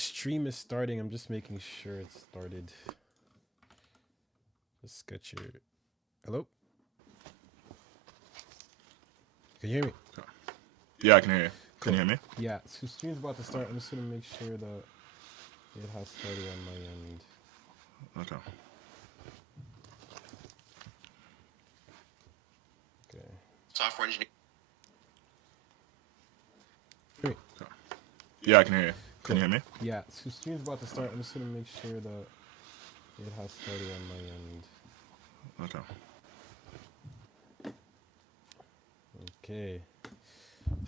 stream is starting. I'm just making sure it's started. Let's get your. Hello? Can you hear me? Yeah, I can hear you. Can Cool. you hear me? Yeah, so stream's about to start. I'm just gonna make sure that it has started on my end. Okay. Okay. Software engineer. Hear me? Okay. Yeah, I can hear you. Can Cool. you hear me? Yeah, so stream's about to start. I'm just gonna make sure that it has started on my end. Okay. Okay.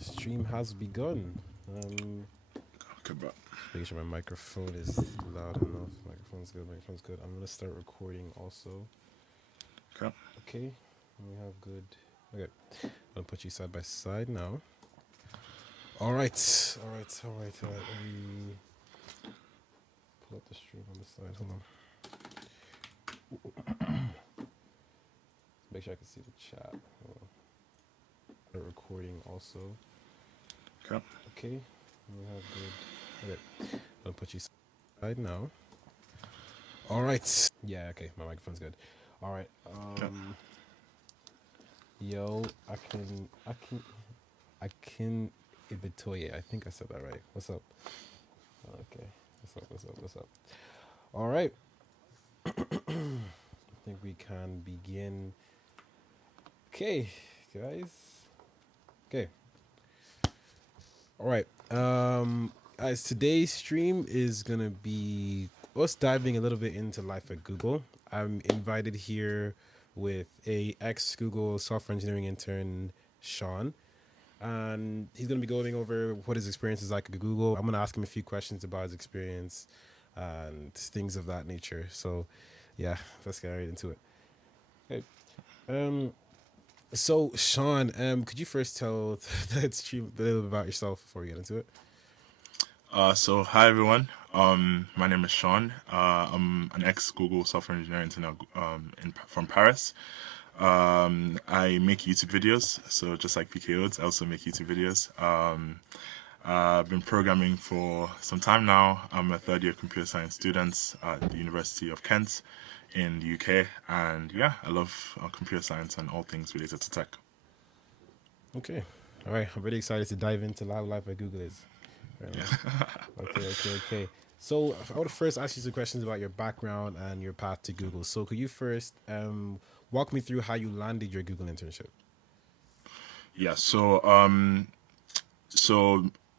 Stream has begun. Okay, bro. Making sure my microphone is loud enough. Microphone's good. Microphone's good. I'm gonna start recording also. Okay. Okay. We have good. Okay. I'm gonna put you side by side now. All right. All right. All right. All right. Let me pull up the stream on the side. Hold on. Make sure I can see the chat. Start recording also. Okay. Okay. We have good. Okay. I'm gonna put you side now. All right. Yeah. Okay. My microphone's good. All right. Okay. Yo, I can Ibitoye. I think I said that right. What's up? Okay. What's up? All right. I think we can begin. Okay, guys. Okay. All right. As today's stream is gonna be us diving a little bit into life at Google. I'm invited here with a ex Google software engineering intern, Sean, and he's gonna be going over what his experience is like at Google. I'm gonna ask him a few questions about his experience and things of that nature. So, yeah, let's get right into it. Okay. So Sean, could you first tell the stream a little bit about yourself before we get into it? So hi everyone. My name is Sean. I'm an ex-Google software engineer from Paris. I make YouTube videos, so just like PKOs, I also make YouTube videos. I've been programming for some time now. I'm a third-year computer science student at the University of Kent in the UK, and yeah, I love computer science and all things related to tech. Okay. All right. I'm really excited to dive into how life at Google is. Fair Yeah. enough. Okay. So I want to first ask you some questions about your background and your path to Google. So could you first walk me through how you landed your Google internship? Yeah. So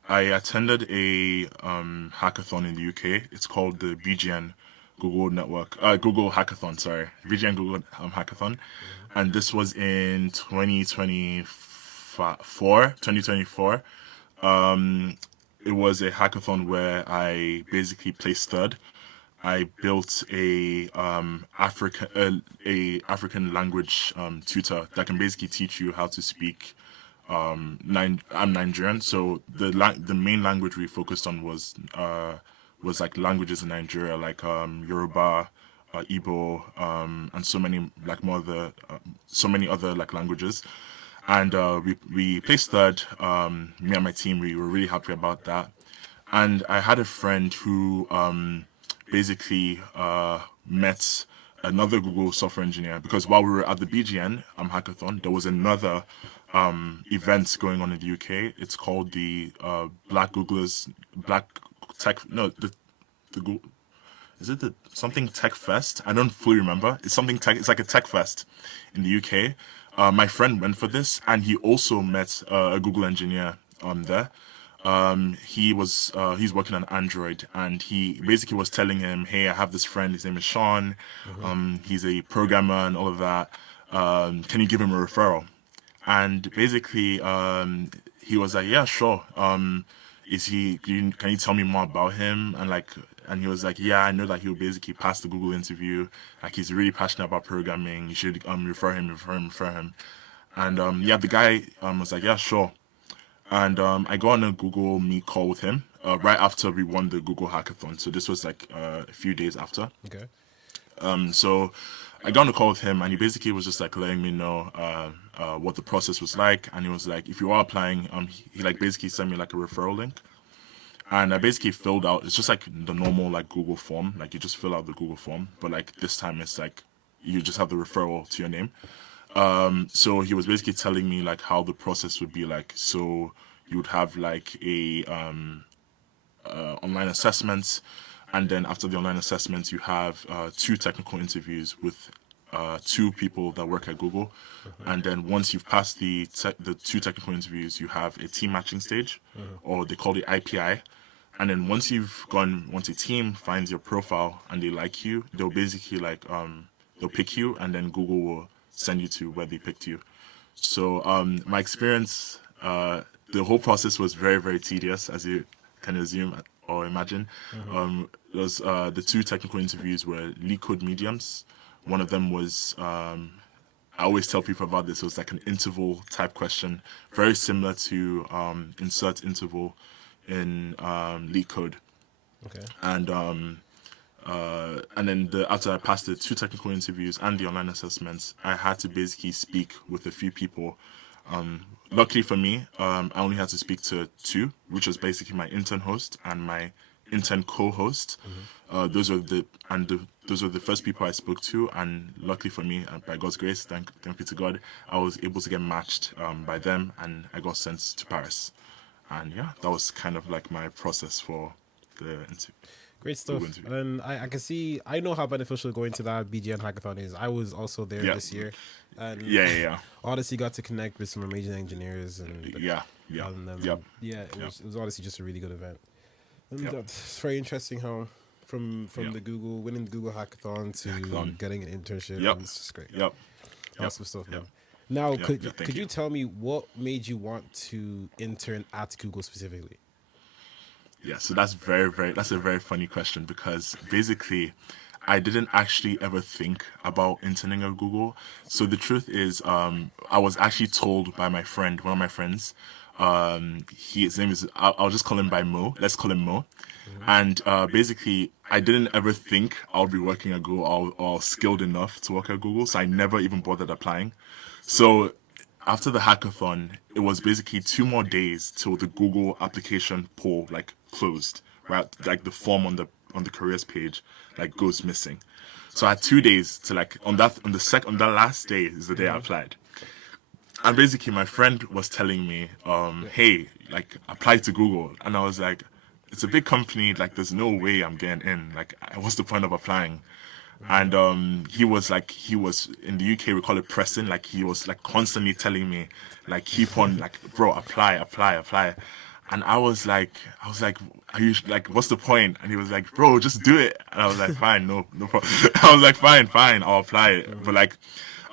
I attended a hackathon in the UK. It's called the BGN Google Hackathon. Sorry, BGN Google Hackathon, and this was in 2024. It was a hackathon where I basically placed third. I built a African language tutor that can basically teach you how to speak. I'm Nigerian, so the main language we focused on was like languages in Nigeria, like Yoruba, Igbo, and so many other like languages. And we placed third. Me and my team, we were really happy about that. And I had a friend who basically met another Google software engineer, because while we were at the BGN hackathon, there was another event going on in the UK. It's called the Black Tech. No, the Google. Is it the something Tech Fest? I don't fully remember. It's something tech. It's like a Tech Fest in the UK. My friend went for this, and he also met a Google engineer there. He's working on Android, and he basically was telling him, "Hey, I have this friend. His name is Sean. He's a programmer and all of that. Can you give him a referral?" And basically, he was like, "Yeah, sure. Can you tell me more about him?" And he was like, "Yeah, I know that he'll basically pass the Google interview. Like, he's really passionate about programming. You should refer him." And yeah, the guy was like, "Yeah, sure." And I got on a Google Meet call with him right after we won the Google Hackathon. So this was like a few days after. Okay. So I got on a call with him, and he basically was just like letting me know what the process was like. And he was like, if you are applying, he like basically sent me like a referral link. And I basically filled out. It's just like the normal like Google form. Like you just fill out the Google form, but like this time it's like you just have the referral to your name. So he was basically telling me like how the process would be like. So you would have like a online assessment, and then after the online assessment, you have two technical interviews with two people that work at Google, and then once you've passed the two technical interviews, you have a team matching stage, or they call it IPI. And then once a team finds your profile and they like you, they'll basically like they'll pick you, and then Google will send you to where they picked you. So my experience, the whole process was very, very tedious, as you can assume or imagine. Those the two technical interviews were leak code mediums. One of them was I always tell people about this. It was like an interval type question, very similar to insert interval in leak code. Okay. And then after I passed the two technical interviews and the online assessments, I had to basically speak with a few people. Luckily for me, I only had to speak to two, which was basically my intern host and my intern co-host. Those were the first people I spoke to, and luckily for me, by God's grace, thank be to God, I was able to get matched by them, and I got sent to Paris. And yeah, that was kind of like my process for the Great Google stuff. interview. And I can see, I know how beneficial going to that BGN hackathon is. I was also there Yeah, this year, and yeah. honestly got to connect with some amazing engineers, Yep, yeah, yep, it was honestly just a really good event. And yep, it's very interesting how from yep. the Google winning the Google hackathon to Hackathon. getting an internship, Yep, and it's just great. yep, yep, Awesome stuff, yep, man. Now, yep. Thank could you. you tell me what made you want to intern at Google specifically? Yeah, so that's a very funny question, because basically I didn't actually ever think about interning at Google. So the truth is, I was actually told by my friend, one of my friends, his name is, I'll just call him by Mo. Let's call him Mo. And basically, I didn't ever think I'll be working at Google, or skilled enough to work at Google. So I never even bothered applying. So after the hackathon, it was basically 2 more days till the Google application poll like closed, right? Like the form on the careers page like goes missing. So I had 2 days to like on that last day is the day I applied. And basically my friend was telling me, Yeah. hey, like apply to Google. And I was like, it's a big company, like there's no way I'm getting in. Like what's the point of applying? And he was in the UK we call it pressing. Like he was like constantly telling me, like keep on, like bro, apply. And I was like, are you like, what's the point? And he was like, bro, just do it. And I was like, fine, no problem. I was like, fine, I'll apply it. But like,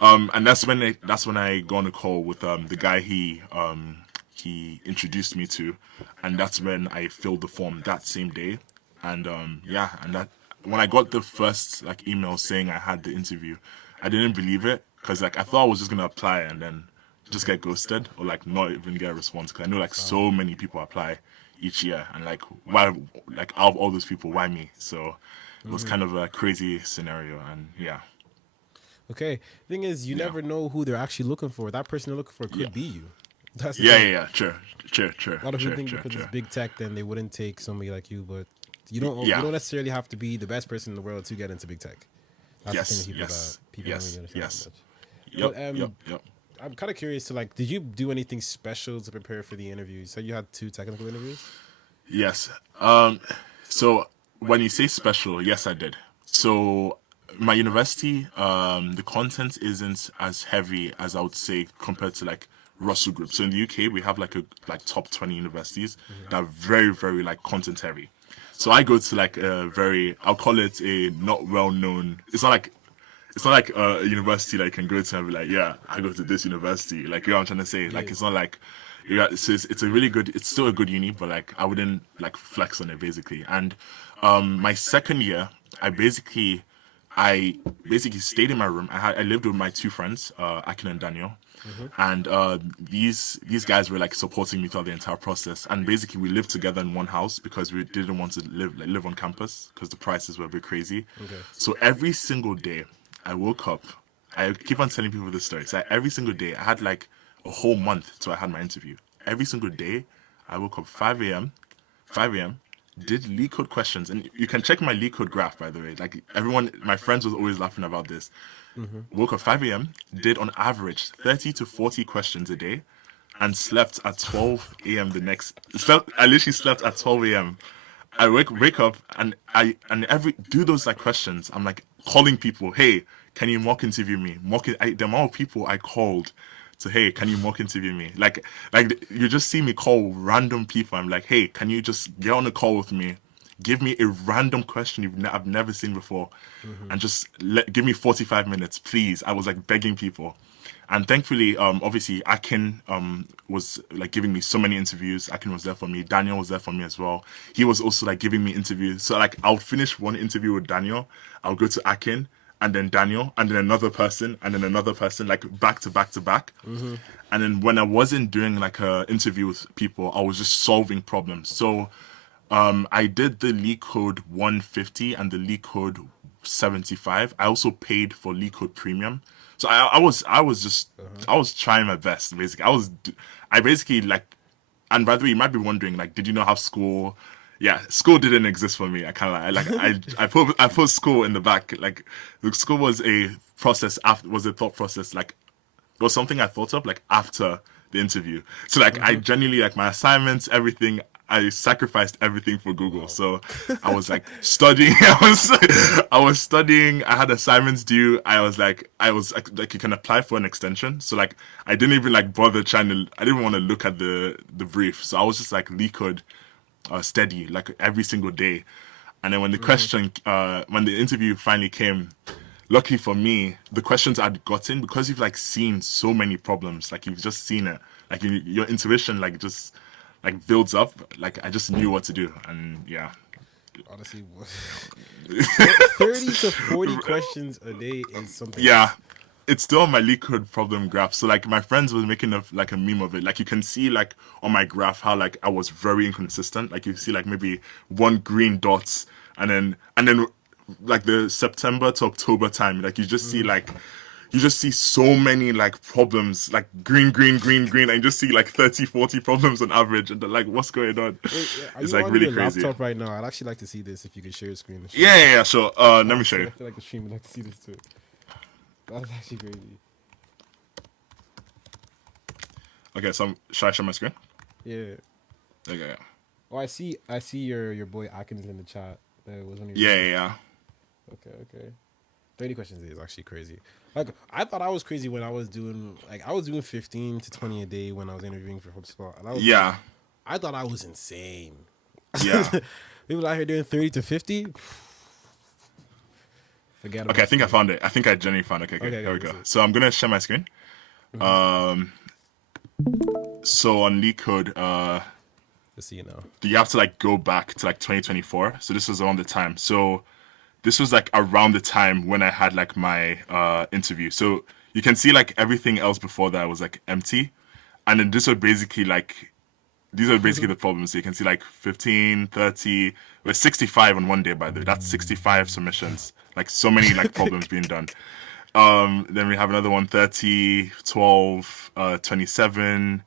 and that's when I go on a call with the guy he introduced me to, and that's when I filled the form that same day. And yeah, and that when I got the first like email saying I had the interview, I didn't believe it, because like I thought I was just gonna apply and then just get ghosted, or like not even get a response, because I know like so many people apply each year, and like why, like out of all those people, why me? So it was kind of a crazy scenario. And yeah, Okay. Thing is, you yeah, never know who they're actually looking for. That person they're looking for yeah, could be you. That's the yeah, thing. yeah, yeah. A lot of people think because it's Sure. big tech, then they wouldn't take somebody like you. But you Yeah. don't necessarily have to be the best person in the world to get into big tech. That's the thing that Yes. Yes. people don't really Yes. understand that Yes. much. Yep. But Yep. I'm kind of curious to like, did you do anything special to prepare for the interview? So you had two technical interviews. Yes. So when you say special, yes, I did. So my university, the content isn't as heavy as I would say compared to like Russell Group. So in the UK, we have like top 20 universities that are very, very like content heavy. So I go to like a very, I'll call it a not well known. It's not like a university that you can go to and be like, yeah, I go to this university. Like, you know what I'm trying to say? Yeah. Like, it's not like, yeah, it's a really good, it's still a good uni, but like, I wouldn't like flex on it basically. And my second year, I basically stayed in my room. I lived with my two friends, Akin and Daniel. And these guys were like supporting me throughout the entire process. And basically, we lived together in one house because we didn't want to live on campus because the prices were a bit crazy. Okay. So every single day, I woke up. I keep on telling people this story. So every single day, I had like a whole month till I had my interview. Every single day, I woke up 5 a.m., 5 a.m. Did leak code questions, and you can check my leak code graph, by the way. Like everyone, my friends was always laughing about this. Mm-hmm. Woke up 5 a.m., did on average 30 to 40 questions a day, and slept at 12 a.m. the next. I literally slept at 12 a.m. I wake up and I every do those like questions. I'm like calling people, hey, can you mock interview me? The amount of people I called to, hey, can you mock interview me? Like you just see me call random people. I'm like, hey, can you just get on a call with me? Give me a random question I've never seen before, Mm-hmm. and just give me 45 minutes, please. I was like begging people, and thankfully, obviously, Akin was like giving me so many interviews. Akin was there for me. Daniel was there for me as well. He was also like giving me interviews. So like I'll finish one interview with Daniel, I'll go to Akin, and then Daniel, and then another person, and then another person, like back to back to back. Mm-hmm. And then when I wasn't doing like a interview with people, I was just solving problems. So I did the leak code 150 and the leak code 75. I also paid for leak code premium. So Uh-huh. I was trying my best basically. I basically like, and by the way, you might be wondering like, did you know how school? Yeah, school didn't exist for me. I kind of I put school in the back. Like the school was a process after was a thought process. Like it was something I thought of like after the interview. So like I Mm-hmm. genuinely like my assignments, everything. I sacrificed everything for Google. Wow. So I was like studying. I was studying. I had assignments due. I was like you can apply for an extension. So like I didn't even like bother trying to. I didn't want to look at the brief. So I was just like leak code steady like every single day. And then Mm-hmm. when the interview finally came, luckily for me, the questions I'd gotten because you've like seen so many problems, like you've just seen it, like your intuition like just like builds up. Like I just knew what to do, and yeah. Honestly, 30 to 40 questions a day is something Yeah, else. it's still on my leak code problem graph. So like my friends was making like a meme of it. Like you can see like on my graph how like I was very inconsistent. Like you see like maybe one green dots and then like the September to October time, like Mm-hmm. you just see so many like problems, like green, and you just see like 30, 40 problems on average, and they're like, what's going on? Wait, are It's you like on really your crazy. laptop right now? I'd actually like to see this if you could share your screen and show Yeah, me. yeah, yeah, sure. Let me show Honestly, I you. feel like the stream would like to see this too. That's actually crazy. Okay, so should I show my screen? Yeah. Okay, Oh, I see your boy Atkins in the chat. That was one of your yeah, yeah, roommates. yeah. Okay, okay. 30 questions a day is actually crazy. Like I thought I was crazy when I was doing 15 to 20 a day when I was interviewing for HubSpot. And Yeah, I thought I was insane. yeah. People out here doing 30 to 50, forget Okay, I about think I school. found it. I think I genuinely found it. Okay, okay, Okay, here okay, we that's go. it. So I'm gonna share my screen. Mm-hmm. Um, so on leak code, Let's see it now. you have to like go back to like 2024. So this was around the time. So this was like around the time when I had like my interview. So you can see like everything else before that was like empty, and then this was basically like these are basically the problems. So you can see like 15, 30, we're 65 on one day, by the way. That's 65 submissions. Like so many like problems being done. Then we have another one 30, 12, 27,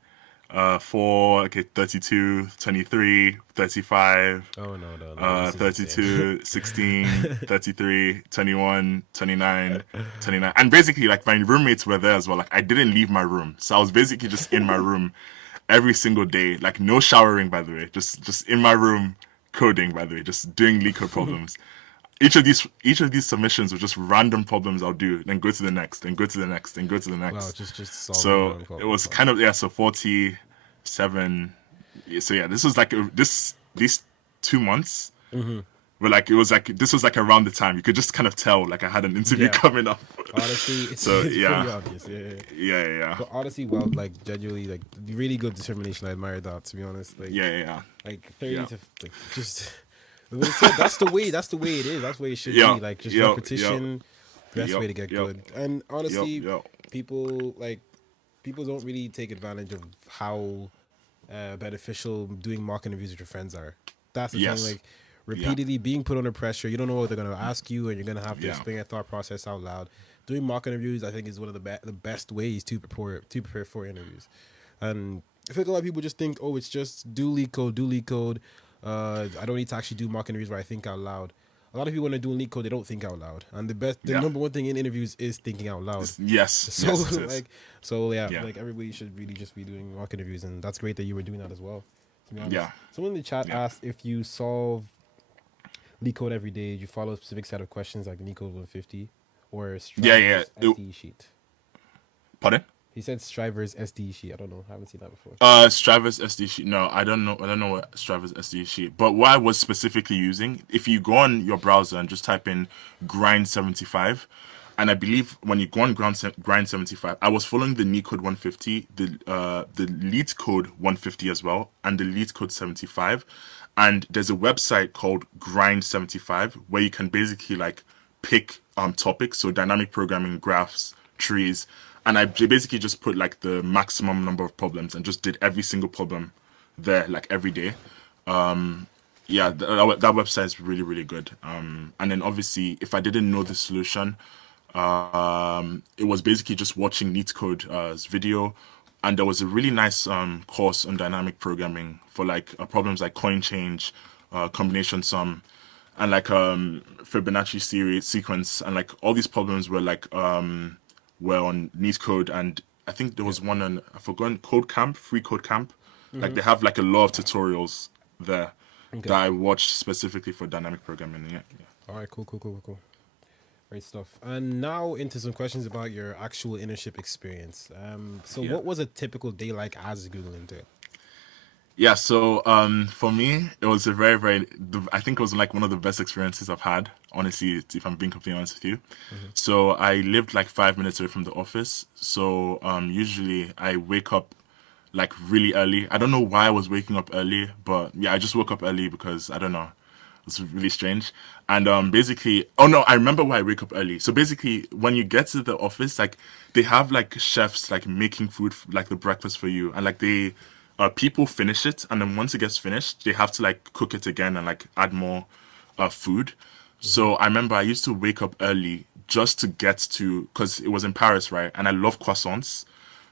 4, okay, 32, 23, 35, Oh no, this is insane. 32, 16, 33, 21, 29, 29. And basically, like, my roommates were there as well. Like, I didn't leave my room. So I was basically just in my room every single day. Like, no showering, by the way. Just in my room, coding, by the way. Just doing leak code problems. Each of these submissions were just random problems I'll do, then go to the next, then go to the next, then go to the Wow, next. just solving So random it problems, was huh? kind of, yeah, so 47. So yeah, this was like these 2 months Mm-hmm. were like, it was like this was like around the time you could just kind of tell like I had an interview Yeah, coming up. honestly, So it's pretty yeah, obvious. Yeah, yeah. yeah, yeah, yeah, But honestly, well, like genuinely, like really good determination. I admire that. To be honest, yeah, yeah, like 30 yeah, to like just. But it's said that's the way. That's the way it is. That's the way it should yeah, be. Like just yeah, yeah, repetition, best way yep, to get yep, good. And yep, honestly, yep. people like people don't really take advantage of how beneficial doing mock interviews with your friends are. That's the thing. Yes, Like yeah, repeatedly being put under pressure, you don't know what they're gonna ask you, and you're gonna have to yeah, explain your thought process out loud. Doing mock interviews, I think, is one of the best ways to prepare for interviews. And I think a lot of people just think, oh, it's just do leak code, I don't need to actually do mock interviews where I think out loud. A lot of people when they're doing leak code, they don't think out loud, and the Yeah. number one thing in interviews is thinking out loud. Yes. So Yes, it is. like, so yeah, Yeah. like everybody should really just be doing mock interviews, and that's great that you were doing that as well. To be honest, Yeah. someone in the chat Yeah. asked if you solve leak code every day, you follow a specific set of questions like leak code 150 or Yeah. Yeah. Striver's SDE sheet. Pardon? He said Striver's SDE sheet. I don't know. I haven't seen that before. Striver's SD sheet. No, I don't know. I don't know what Striver's SD sheet. But what I was specifically using, if you go on your browser and just type in grind 75, and I believe when you go on grind 75, I was following the NeetCode 150, the lead code 150 as well, and the lead code 75. And there's a website called Grind 75 where you can basically like pick topics, so dynamic programming, graphs, trees, and I basically just put like the maximum number of problems and just did every single problem there like every day. Yeah, that website is really really good. And then obviously if I didn't know the solution, it was basically just watching NeetCode's video, and there was a really nice course on dynamic programming for like problems like coin change, combination sum, and like Fibonacci series sequence, and like all these problems were on NeetCode, and I think there Yeah. was one on I forgot Code Camp, Free Code Camp. Like they have like a lot of tutorials there Okay. that I watched specifically for dynamic programming. Yeah, yeah. All right. Cool. Cool. Cool. Cool. Cool. Great stuff. And now into some questions about your actual internship experience. So Yeah. what was a typical day like as a Google intern? Yeah, so for me, it was a very, very. I think it was like one of the best experiences I've had. Honestly, if I'm being completely honest with you. Mm-hmm. So I lived like 5 minutes away from the office. So usually I wake up like really early. I don't know why I was waking up early, but yeah, I just woke up early because I don't know. It's really strange. And basically, oh no, I remember why I wake up early. So basically, when you get to the office, like they have like chefs like making food, like the breakfast for you, and like they people finish it, and then once it gets finished, they have to like cook it again and like add more food. Mm-hmm. So I remember I used to wake up early just to get to, because it was in Paris, right? And I love croissants.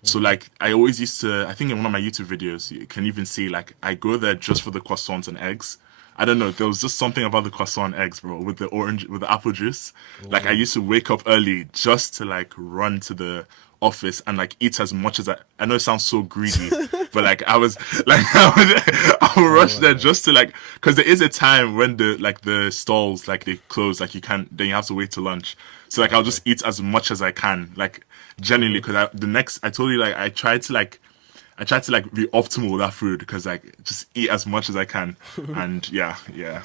So Mm-hmm. like I always used to, I think in one of my YouTube videos you can even see like I go there just for the croissants and eggs. I don't know, there was just something about the croissant and eggs, bro, with the orange, with the apple juice. Like I Oh, used to wake up early just to like run to the office and like eat as much as I know it sounds so greedy, but like I was like I would oh rush my there god. just to like, because there is a time when the stalls like they close, like you can't, then you have to wait to lunch. So like I'll Okay. just eat as much as I can, like genuinely, Mm-hmm. because I told you like I tried to like be optimal with that food, because like just eat as much as I can, and yeah, yeah,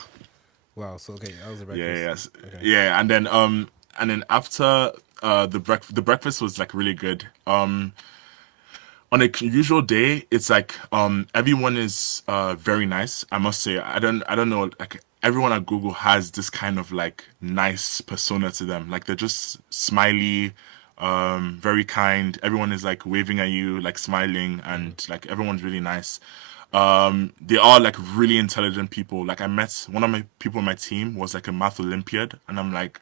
Wow. So okay, that was the yeah, breakfast. yes, Okay. yeah, and then after the breakfast was like really good. On a usual day, it's like everyone is very nice. I must say, I don't know, like everyone at Google has this kind of like nice persona to them. Like they're just smiley, very kind. Everyone is like waving at you, like smiling, Mm-hmm. and like everyone's really nice. They are like really intelligent people. Like I met one of my people on my team was like a math Olympiad, and I'm like,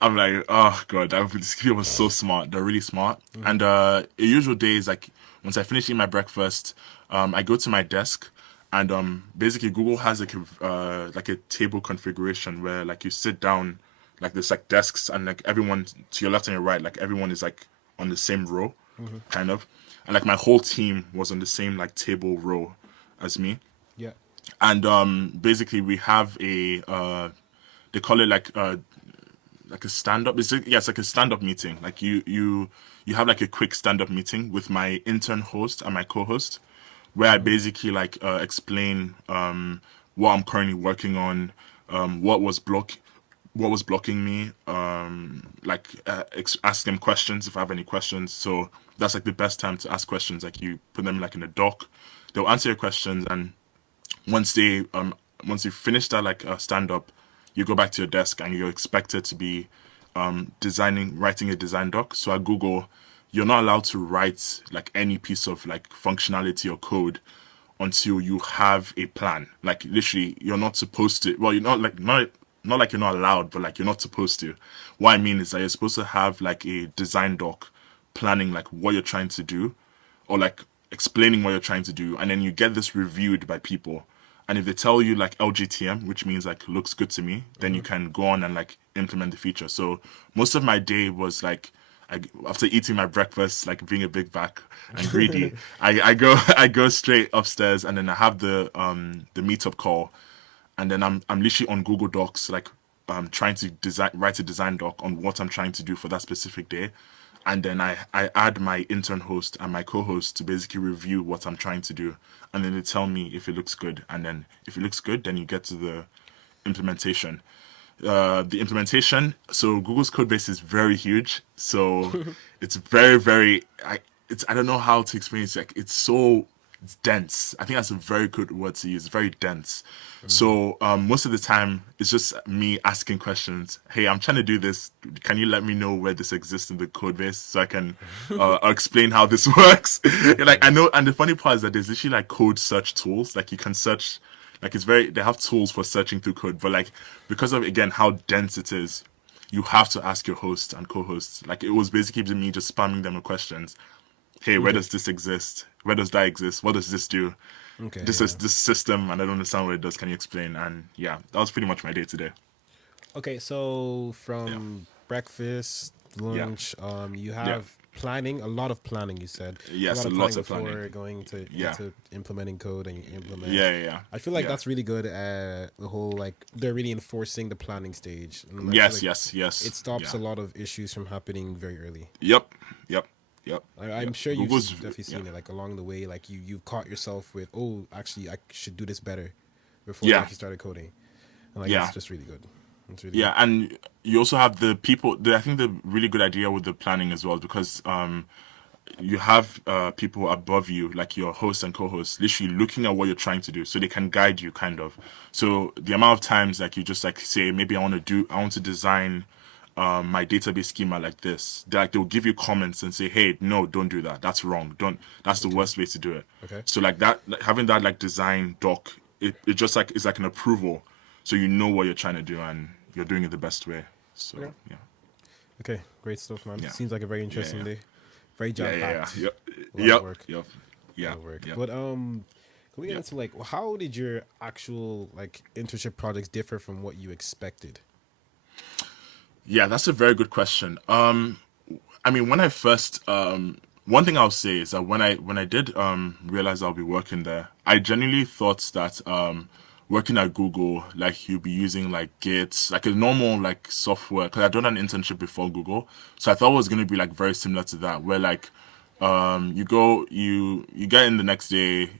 oh god, this kid was so smart. They're really smart. Mm-hmm. And a usual day is like once I finish eating my breakfast, I go to my desk, and basically Google has like a table configuration where like you sit down, like there's like desks, and like everyone to your left and your right, like everyone is like on the same row, Mm-hmm. kind of, and like my whole team was on the same like table row as me. Yeah. And basically we have a they call it like a stand up. Yeah, it's like a stand up meeting. Like you have like a quick stand up meeting with my intern host and my co-host, where I Mm-hmm. basically like explain what I'm currently working on, what was blocking me, like ask them questions if I have any questions. So that's like the best time to ask questions. Like you put them like in a doc, they'll answer your questions, and once they once you finish that like stand up, you go back to your desk and you're expected to be writing a design doc. So at Google, you're not allowed to write like any piece of like functionality or code until you have a plan. Like literally, you're not supposed to. Well, you're not like you're not allowed, but like you're not supposed to. What I mean is that you're supposed to have like a design doc planning like what you're trying to do, or like explaining what you're trying to do, and then you get this reviewed by people, And if they tell you like LGTM, which means like looks good to me, then you can go on and like implement the feature. So most of my day was like, after eating my breakfast, like being a big back and greedy, I go I go straight upstairs, and then I have the meetup call, and then I'm literally on Google Docs, like trying to write a design doc on what I'm trying to do for that specific day. And then I add my intern host and my co-host to basically review what I'm trying to do, and then they tell me if it looks good, and then if it looks good, then you get to the implementation. The implementation, so Google's code base is very huge, so it's very very I don't know how to explain it. It's like it's dense. I think that's a very good word to use. Very dense. So most of the time it's just me asking questions. Hey, I'm trying to do this. Can you let me know where this exists in the code base so I can explain how this works? Like I know, and the funny part is that there's literally like code search tools. Like you can search, like it's very, they have tools for searching through code, but like because of again how dense it is, you have to ask your host and co-hosts. Like it was basically me just spamming them with questions. Hey, where Okay. does this exist? Where does that exist? What does this do? Okay. This is Yeah. this system, and I don't understand what it does. Can you explain? And yeah, that was pretty much my day today. Okay. So Yeah, from breakfast, yeah, lunch, you yeah. have planning, a lot of planning. You said a lot Yes, of planning lots of planning. before going to Yeah, into implementing code, and you implement. yeah, yeah, yeah. I feel like Yeah. that's really good. The whole like they're really enforcing the planning stage, and I feel Yes, like yes, it yes. stops Yeah. a lot of issues from happening very early. Yep, yep, yep, I'm yep. sure you've Google's definitely yeah, seen it like along the way, like you've caught yourself with, oh, actually I should do this better before you yeah, actually started coding, and like that's yeah. just really good. It's really good. Yeah, and you also have the people. I think the really good idea with the planning as well, because you have people above you, like your host and co-host, literally looking at what you're trying to do, so they can guide you, kind of. So the amount of times, like you just like say, maybe I want to design my database schema like this. Like they'll give you comments and say, hey, no, don't do that. That's wrong. Don't. That's the Okay. worst way to do it. Okay. So like that, like, having that like design doc, it just like is like an approval, so you know what you're trying to do and you're doing it the best way. So Okay. yeah, Okay. Great stuff, man. yeah, Seems like a very yeah, interesting yeah. day. Very Yeah, jam yeah, yeah. packed. Yep. A lot of Yep. work. Yep. A lot Yeah. of work. Yep. But can we get Yep. into like how did your actual like internship projects differ from what you expected? Yeah, that's a very good question. I mean, when I first one thing I'll say is that when I did realize I'll be working there, I genuinely thought that working at Google, like you'll be using like Git, like a normal like software. Because I'd done an internship before Google, so I thought it was gonna be like very similar to that, where like you go you get in the next day,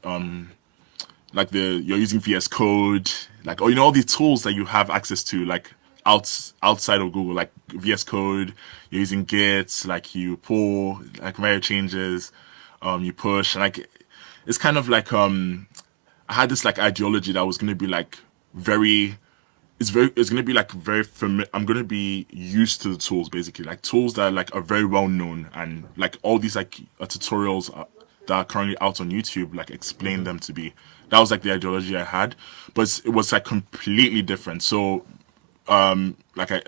like you're using VS Code, like or you know all these tools that you have access to, like outside of Google, like VS Code. You're using Git, like you pull like major changes, you push, and like it's kind of like I had this like ideology that was gonna be like very it's gonna be like very I'm gonna be used to the tools, basically like tools that like are very well known, and like all these like tutorials that are currently out on YouTube, like explain Mm-hmm. them to be. That was like the ideology I had, but it was like completely different. So like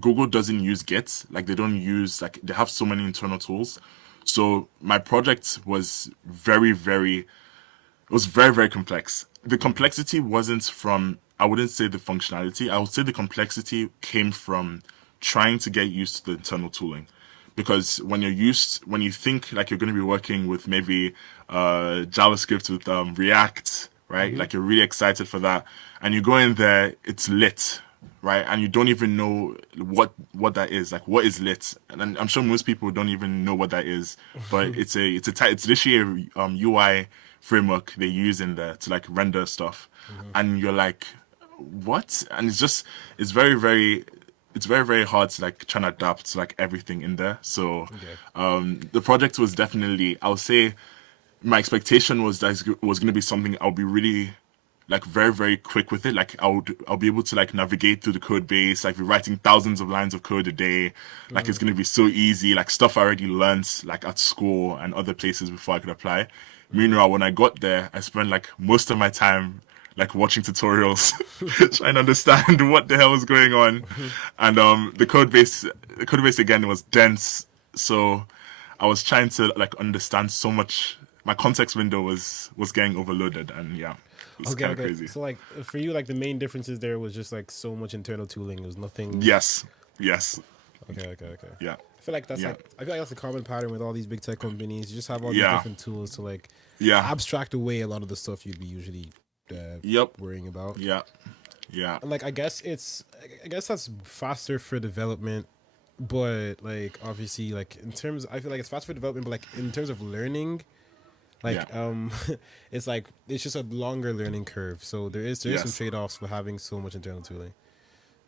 Google doesn't use Git, like they don't use, like they have so many internal tools. So my project was it was very, very complex. The Mm-hmm. complexity wasn't from, I wouldn't say the functionality. I would say the complexity came from trying to get used to the internal tooling. Because when you think like you're going to be working with maybe JavaScript with React, right? Mm-hmm. Like you're really excited for that. And you go in there, it's lit, right? And you don't even know what that is. Like what is lit? And I'm sure most people don't even know what that is. But it's literally a UI framework they use in there to like render stuff, Mm-hmm. and you're like, what? And it's very it's very very hard to like try and adapt to like everything in there. So Okay. the project was definitely, I'll say, my expectation was that it was going to be something I'll be really like very very quick with it. Like I'll be able to like navigate through the code base, like be writing thousands of lines of code a day. Like it's Mm-hmm. going to be so easy, like stuff I already learned like at school and other places before I could apply. Mm-hmm. Meanwhile, when I got there, I spent like most of my time like watching tutorials, trying to understand what the hell was going on. And the code base again was dense, so I was trying to like understand so much. My context window was getting overloaded, and yeah. It's Okay, kind of okay. crazy. So like for you, like the main differences there was just like so much internal tooling. It was nothing. Yes, yes, Okay, okay, okay. yeah, I feel like that's yeah, like I feel like that's a common pattern with all these big tech companies. You just have all these yeah, different tools to like yeah. abstract away a lot of the stuff you'd be usually Yep, worrying about. yeah, yeah, And like I guess that's faster for development, but like obviously like in terms I feel like it's faster for development, but like in terms of learning, yeah. like it's like it's just a longer learning curve. So there is some Yes, trade offs for having so much internal tooling,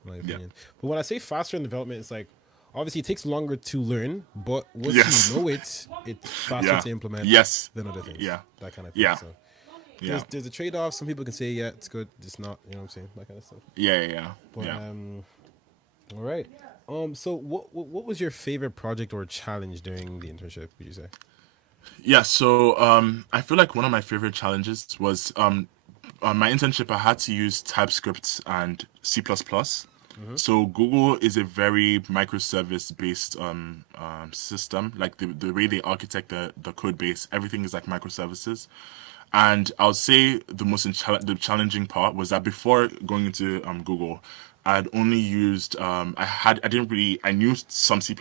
in my yeah, opinion. But when I say faster in development, it's like obviously it takes longer to learn, but once you yes, know it, it's faster yeah, to implement yes, than other things. yeah, That kind of thing. yeah, So yeah, there's a trade off. Some people can say yeah, it's good, it's not. You know what I'm saying? That kind of stuff. yeah, yeah, But yeah. all right. So what was your favorite project or challenge during the internship? Would you say? Yeah, so I feel like one of my favorite challenges was on my internship. I had to use TypeScript and C++. Mm-hmm. So Google is a very microservice based system. Like the way they architect the code base, everything is like microservices. And I would say the challenging part was that before going into Google, I'd only used I didn't really I knew some C++.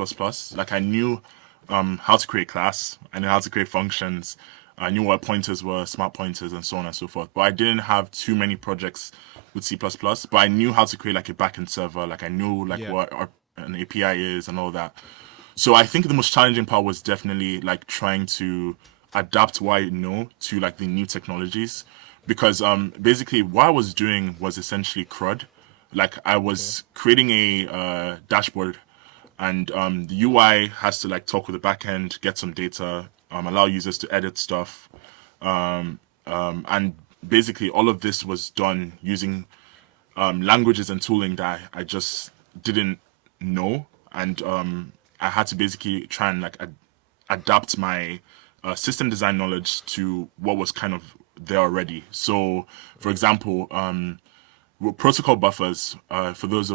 Like I knew how to create class, I knew how to create functions, I knew what pointers were, smart pointers, and so on and so forth. But I didn't have too many projects with C++. But I knew how to create like a backend server. Like I knew like Yeah. what an API is and all that. So I think the most challenging part was definitely like trying to adapt what I know to like the new technologies, because basically what I was doing was essentially CRUD. Like I Okay. was creating a dashboard, and the UI has to like talk with the backend, get some data, allow users to edit stuff, and basically all of this was done using languages and tooling that I just didn't know, and I had to basically try and like adapt my system design knowledge to what was kind of there already. So, for example, protocol buffers. For those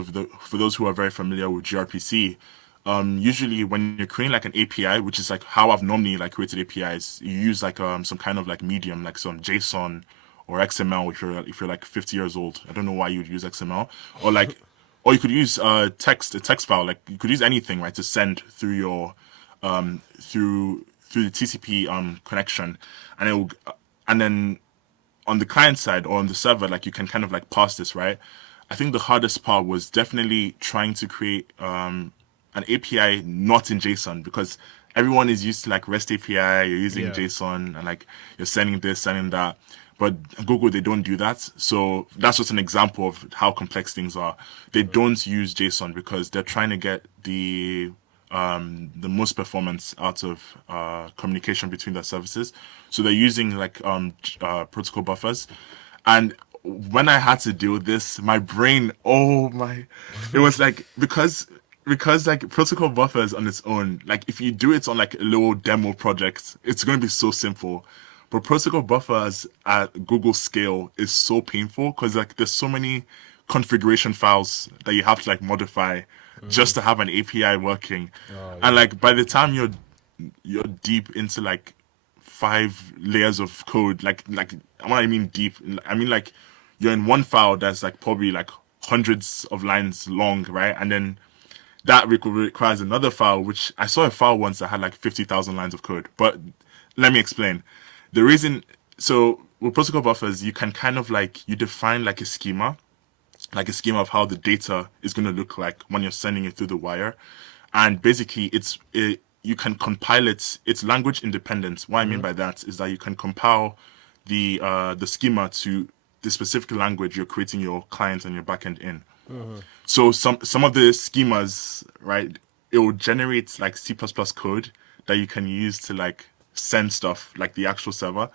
who are very familiar with gRPC, usually when you're creating like an API, which is like how I've normally like created APIs, you use like some kind of like medium, like some JSON or XML. If you're like 50 years old, I don't know why you would use XML, or like, or you could use a text file. Like you could use anything, right, to send through your through the TCP connection, and it will, and then on the client side or on the server, like you can kind of like pass this, right? I think the hardest part was definitely trying to create an API not in JSON, because everyone is used to like REST API, you're using Yeah. JSON, and like you're sending this, sending that. But Google, they don't do that. So that's just an example of how complex things are. They don't use JSON because they're trying to get the most performance out of communication between their services. So they're using like protocol buffers, and when I had to deal with this, my brain, oh my, it was like because like protocol buffers on its own, like if you do it on like a little demo project, it's gonna be so simple. But protocol buffers at Google scale is so painful because like there's so many configuration files that you have to like modify Mm-hmm. just to have an API working. Oh And yeah. like by the time you're deep into like 5 layers of code, like what I mean deep, I mean like you're in one file that's like probably like hundreds of lines long, right? And then that requires another file, which I saw a file once that had like 50,000 lines of code. But let me explain. The reason, so with protocol buffers, you can kind of like, you define like a schema of how the data is going to look like when you're sending it through the wire. And basically, you can compile it. It's language independent. What I mean Mm-hmm. by that is that you can compile the schema to the specific language you're creating your client and your backend in. Mm-hmm. So some of the schemas, right, it will generate like C++ code that you can use to like send stuff like the actual server.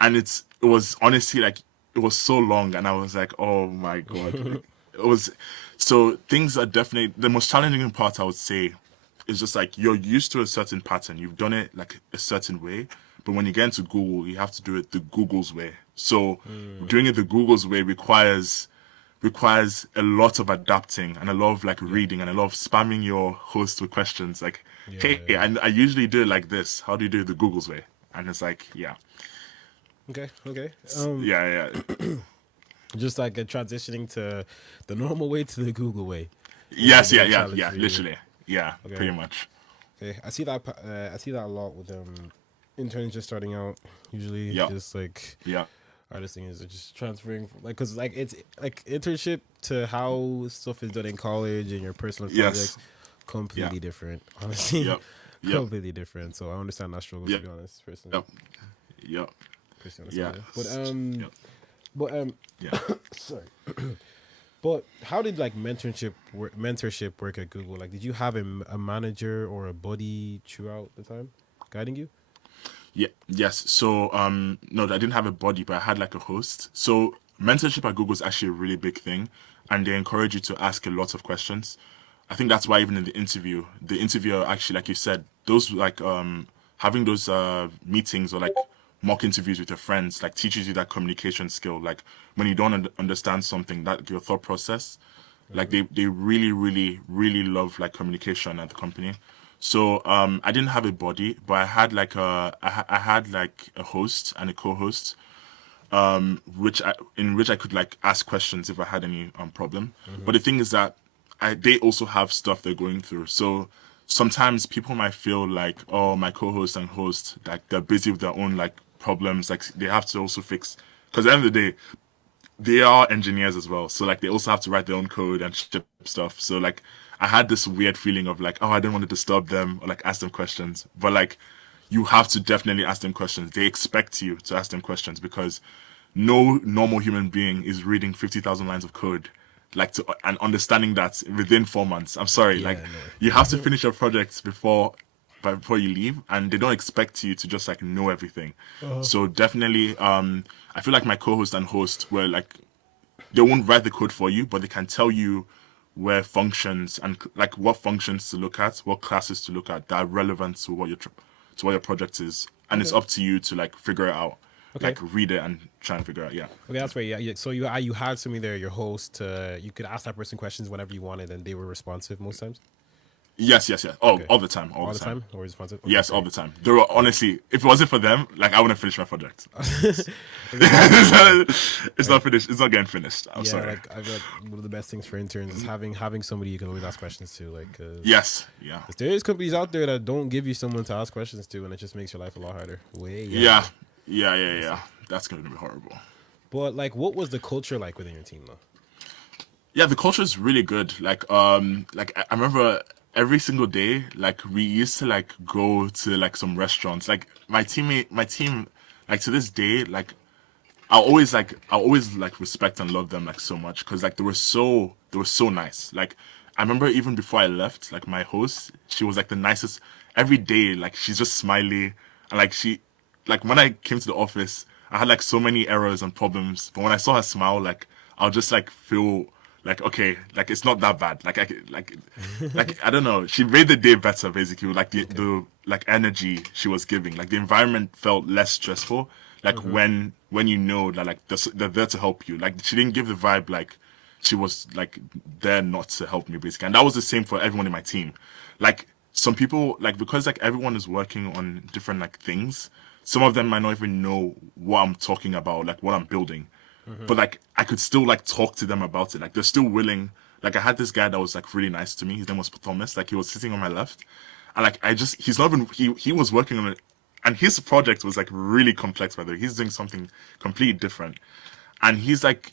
And it was honestly like it was so long, and I was like, oh my god, like it was. So things are definitely the most challenging part, I would say, is just like you're used to a certain pattern, you've done it like a certain way, but when you get into Google, you have to do it the Google's way. So Mm. doing it the Google's way requires a lot of adapting and a lot of like Yeah. reading and a lot of spamming your host with questions like, Yeah. hey, Yeah. I usually do it like this, how do you do it the Google's way? And it's like, yeah. Okay, okay. Yeah, yeah. Just like a transitioning to the normal way to the Google way was like Yes, the yeah, big yeah, challenge yeah. for you. Literally, yeah, Okay, pretty much. okay. I see that. I see that a lot with interns just starting out. Usually, Yeah, just like yeah, hardest thing is just transferring, like, because like it's like internship to how stuff is done in college and your personal yes, projects, yeah, completely different. Honestly, yep, yep, completely different. So I understand that struggle, to yep, be honest, personally. yep, yep, Personally understand yeah, it. yep, But yeah. sorry. But how did like mentorship work at Google? Like, did you have a manager or a buddy throughout the time guiding you? Yeah, yes. So, no, I didn't have a body, but I had like a host. So, mentorship at Google is actually a really big thing, and they encourage you to ask a lot of questions. I think that's why even in the interviewer actually, like you said, those like having those meetings or like mock interviews with your friends, like teaches you that communication skill. Like when you don't understand something, that your thought process, like they really really love like communication at the company. So I didn't have a body, but I had like I had like a host and a co-host, in which I could like ask questions if I had any problem. Mm-hmm. But the thing is that they also have stuff they're going through. So sometimes people might feel like, oh, my co-host and host, like they're busy with their own like problems, like they have to also fix. Because at the end of the day, they are engineers as well, so like they also have to write their own code and ship stuff. So like I had this weird feeling of like, oh, I didn't want to disturb them or like ask them questions, but like you have to definitely ask them questions. They expect you to ask them questions because no normal human being is reading 50,000 lines of code like to and understanding that within 4 months. I'm sorry, like Yeah, no you have to way. finish your projects before you leave, and they don't expect you to just like know everything. uh-huh. So definitely I feel like my co-host and host were like they won't write the code for you, but they can tell you where functions and like what functions to look at, what classes to look at that are relevant to to what your project is, and it's Okay, up to you to like figure it out, okay, like read it and try and figure it out. Yeah. okay. That's right. Yeah, yeah. So you had somebody there, your host. You could ask that person questions whenever you wanted, and they were responsive most times. Yes, yes, yes. Oh, Okay, all the time, all all the the time. time, or responsive. Okay, Yes, all great. the time. They were Okay. honestly, if it wasn't for them, like I wouldn't finish my project. Exactly. Yeah. It's Like, not finished. It's not getting finished. I'm yeah, sorry. like I feel like one of the best things for interns is having somebody you can always ask questions to, like, Yes. Yeah. because there is companies out there that don't give you someone to ask questions to, and it just makes your life a lot harder, way Yeah. harder, Yeah. Yeah. Yeah. honestly. That's gonna be horrible. But like, what was the culture like within your team, though? Yeah, the culture is really good. Like I remember every single day, like we used to like go to like some restaurants. Like my team, like to this day, like I always like respect and love them like so much because like they were so nice. Like I remember even before I left, like my host, she was like the nicest. Every day, like she's just smiley and like like when I came to the office, I had like so many errors and problems, but when I saw her smile, like I'll just like feel like okay, like it's not that bad. Like I don't know. She made the day better basically. With, like Okay. the like energy she was giving. Like the environment felt less stressful. Like Mm-hmm. when you know that like they're there to help you. Like she didn't give the vibe like she was like there not to help me basically. And that was the same for everyone in my team. Like some people like because like everyone is working on different like things. Some of them might not even know what I'm talking about, like what I'm building, Mm-hmm. but like I could still like talk to them about it. Like they're still willing. Like I had this guy that was like really nice to me. His name was Thomas. Like he was sitting on my left, and like I just he's not even he was working on it, and his project was like really complex. By the way, he's doing something completely different, and he's like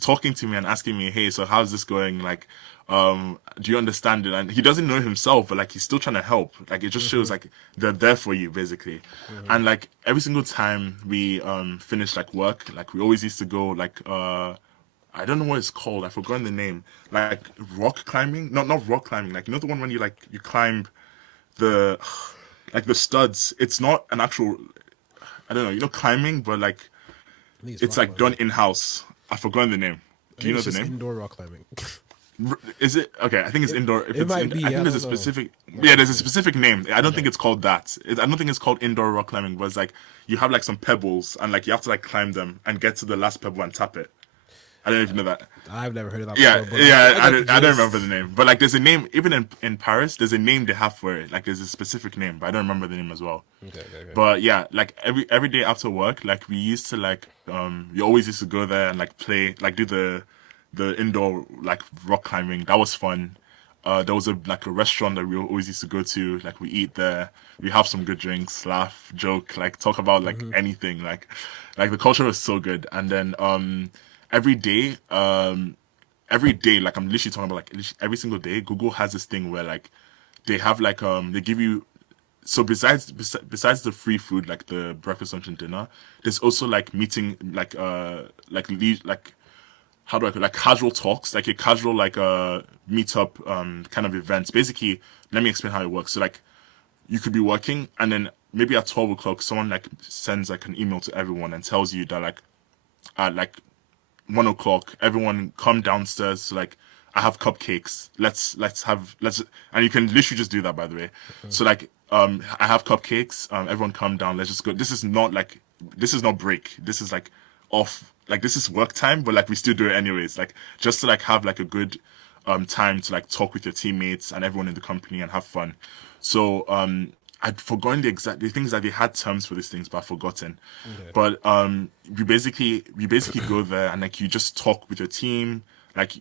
talking to me and asking me, hey, so how's this going? Like, do you understand it? And he doesn't know himself, but like he's still trying to help. Like it just Mm-hmm. shows like they're there for you basically. Mm-hmm. And like every single time we finish like work, like we always used to go like I don't know what it's called. I've forgotten the name. Like rock climbing? Not rock climbing. Like you know the one when you like you climb the like the studs. It's not an actual I don't know, climbing, but like I think it's it's rock like done climbing. in house. I've forgotten the name. I Do you think know it's the just name? indoor rock climbing. Is it okay? I think it's it indoor. If it it's might in, I be. think I there's a don't know. specific. Not Yeah, too there's a sure. specific name. I don't think Okay. it's called that. I don't think it's called indoor rock climbing. But it's like you have like some pebbles and like you have to like climb them and get to the last pebble and tap it. I don't even know that. I've never heard of that Yeah, before, but yeah, I get the I don't remember the gist. name, but like there's a name even in Paris. There's a name they have for it. Like there's a specific name, but I don't remember the name as well. Okay, okay, okay. But yeah, like every day after work, like we used to like we always used to go there and like play, like do the indoor like rock climbing. That was fun. There was a like a restaurant that we always used to go to. Like we eat there, we have some good drinks, laugh, joke, like talk about like Mm-hmm. anything. Like the culture was so good. And then every day every day, like I'm literally talking about like every single day, Google has this thing where like they have like they give you, so besides the free food like the breakfast, lunch, and dinner, there's also like meeting like how do I call it? Like casual talks, like a casual like meetup kind of events. Basically, let me explain how it works. So like you could be working and then maybe at 12 o'clock someone like sends like an email to everyone and tells you that like at like 1 o'clock, everyone come downstairs. To, like, I have cupcakes. Let's and you can literally just do that, by the way. So like, I have cupcakes. Everyone come down. Let's just go. This is not break. This is like off. Like this is work time, but like we still do it anyways. Like just to like have like a good time to like talk with your teammates and everyone in the company and have fun. So I'd forgotten the things that they had terms for these things, but I've forgotten. Okay. But we basically go there and like you just talk with your team. Like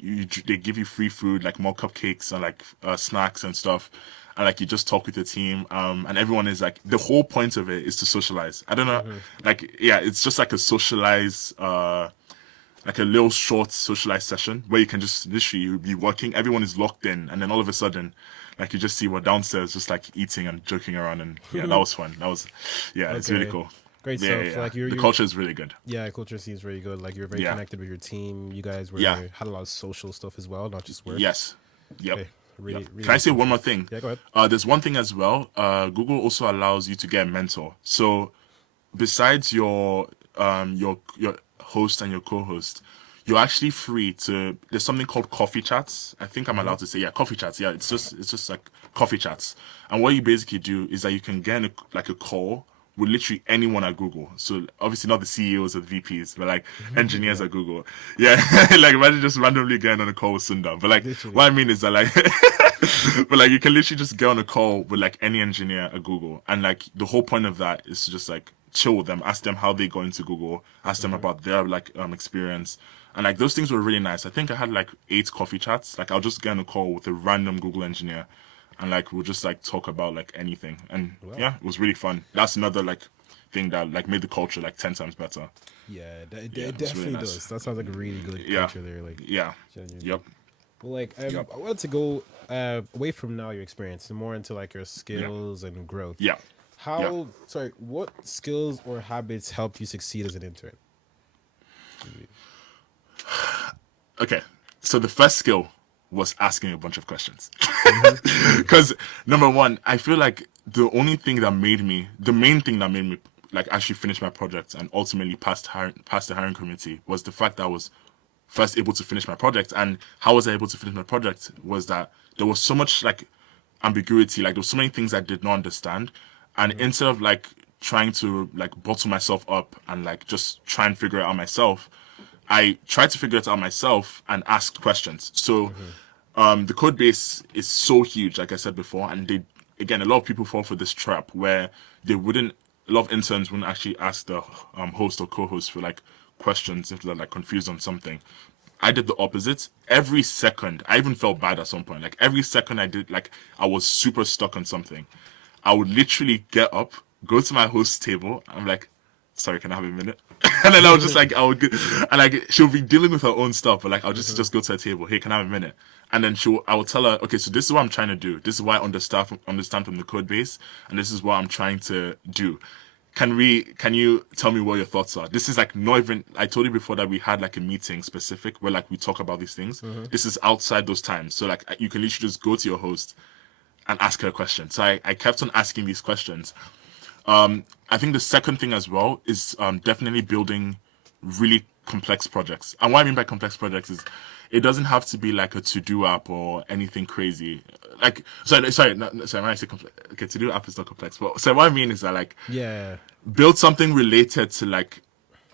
they give you free food, like more cupcakes and like snacks and stuff. And like you just talk with your team, and everyone is like, the whole point of it is to socialize. I don't know, Mm-hmm. like yeah, it's just like a socialize, like a little short socialized session where you can just literally be working, everyone is locked in, and then all of a sudden, like you just see we're downstairs just like eating and joking around, and yeah, that was fun. That was, yeah, it's really Okay. cool. Great Yeah, stuff. yeah, So, yeah. like you're The you culture is really good. yeah, culture seems very good. Like you're very Yeah, connected with your team. You guys were yeah, had a lot of social stuff as well, not just work. yes, yep, Okay. yep. Really, really Can I good say one culture. more thing? Yeah, go ahead. There's one thing as well. Google also allows you to get a mentor. So besides your host and your co-host, you're actually free to, there's something called coffee chats. I think I'm Mm-hmm. allowed to say, yeah, coffee chats. Yeah, it's just like coffee chats. And what you basically do is that you can get like a call with literally anyone at Google. So obviously not the CEOs or the VPs, but like engineers Yeah, at Google. Yeah, like imagine just randomly getting on a call with Sundar. But like literally. what I mean is that like but like you can literally just get on a call with like any engineer at Google, and like the whole point of that is to just like chill with them, ask them how they got into Google, ask them Mm-hmm. about their like experience, and like those things were really nice. I think I had like 8 coffee chats. Like I'll just get on a call with a random Google engineer, and like we'll just like talk about like anything, and Wow. yeah, it was really fun. That's another like thing that like made the culture like 10 times better. Yeah, Yeah, it it's really definitely nice. does. That sounds like a really good Yeah, culture there. Like yeah, genuinely. yep, Well, like yep, I wanted to go away from now your experience and more into like your yeah, skills and growth. yeah, yeah. What skills or habits helped you succeed as an intern? Okay, so the first skill was asking a bunch of questions. Mm-hmm. Because number one, I feel like the main thing that made me like actually finish my project and ultimately pass the hiring committee was the fact that I was first able to finish my project. And how was I able to finish my project was that there was so much like ambiguity, like there was so many things I did not understand, and Mm-hmm. instead of like trying to like bottle myself up and like just try and figure it out myself, I tried to figure it out myself and asked questions. So Mm-hmm. the code base is so huge, like I said before, and they, again, a lot of people fall for this trap where a lot of interns wouldn't actually ask the host or co-host for like questions if they're like confused on something. I did the opposite. Every second, I even felt bad at some point. Like every second I did, like I was super stuck on something. I would literally get up, go to my host's table. I'm like, sorry, can I have a minute? And then I was just like, and like she'll be dealing with her own stuff, but like I'll just go to her table. Hey, can I have a minute? And then I will tell her, okay, so this is what I'm trying to do. This is what I understand from the code base, and this is what I'm trying to do. Can you tell me what your thoughts are? This is like not even, I told you before that we had like a meeting specific where like we talk about these things. Mm-hmm. This is outside those times. So like you can literally just go to your host and ask her a question. So I kept on asking these questions. I think the second thing as well is definitely building really complex projects. And what I mean by complex projects is it doesn't have to be like a to-do app or anything crazy. Like, sorry, when I say complex, okay, to-do app is not complex. But so what I mean is that like Yeah. build something related to like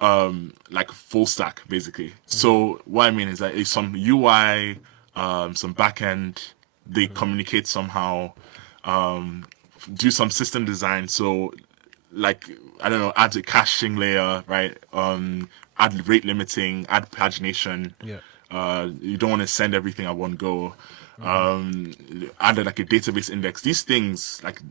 like full stack basically. So what I mean is that it's some UI, some backend, they communicate somehow, do some system design. So like I don't know, add a caching layer, right? Add rate limiting, add pagination. Yeah. You don't want to send everything at one go. Add like a database index. These things like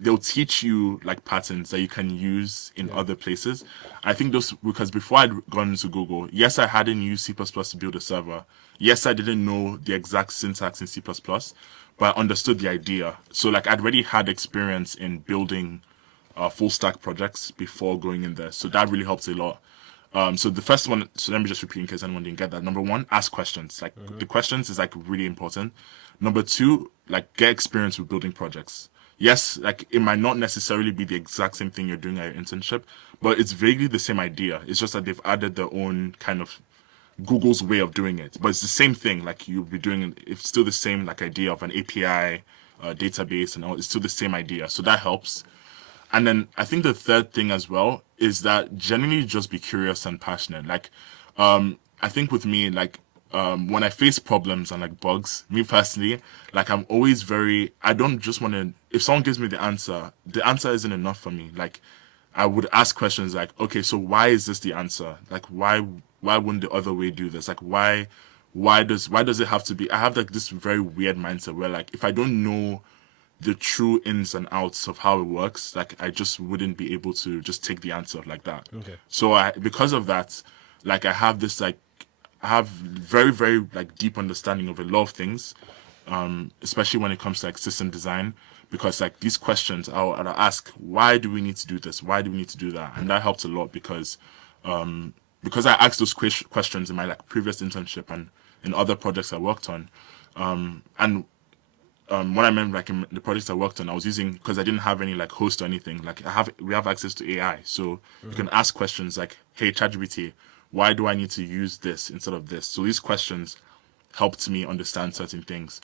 they'll teach you like patterns that you can use in Yeah. other places. I think those because before I'd gone into Google, yes, I hadn't used C++ to build a server. Yes, I didn't know the exact syntax in C++, but I understood the idea. So like I'd already had experience in building full stack projects before going in there. So that really helps a lot. So the first one, so let me just repeat in case anyone didn't get that. Number one, ask questions. Like the questions is like really important. Number two, like get experience with building projects. Yes, like it might not necessarily be the exact same thing you're doing at your internship, but it's vaguely the same idea. It's just that they've added their own kind of Google's way of doing it. But it's the same thing. Like you'll be doing, it's still the same like idea of an API, database, and all. It's still the same idea. So that helps. And then I think the third thing as well is that generally just be curious and passionate. Like, I think with me, like, when I face problems and like bugs, me personally, like I'm always very, I don't just want to, if someone gives me the answer isn't enough for me. Like, I would ask questions like, okay, so why is this the answer? Like, why wouldn't the other way do this? Like, why does it have to be? I have like this very weird mindset where like, if I don't know the true ins and outs of how it works, like I just wouldn't be able to just take the answer like that. Okay. So I, because of that, like I have this like I have very very like deep understanding of a lot of things, especially when it comes to like system design. Because like these questions, I'll ask, why do we need to do this? Why do we need to do that? And that helps a lot because I asked those questions in my like previous internship and in other projects I worked on, and what I meant like in the projects I worked on, I was using because I didn't have any like host or anything. Like we have access to AI, so you can ask questions like, "Hey, ChatGPT, why do I need to use this instead of this?" So these questions helped me understand certain things,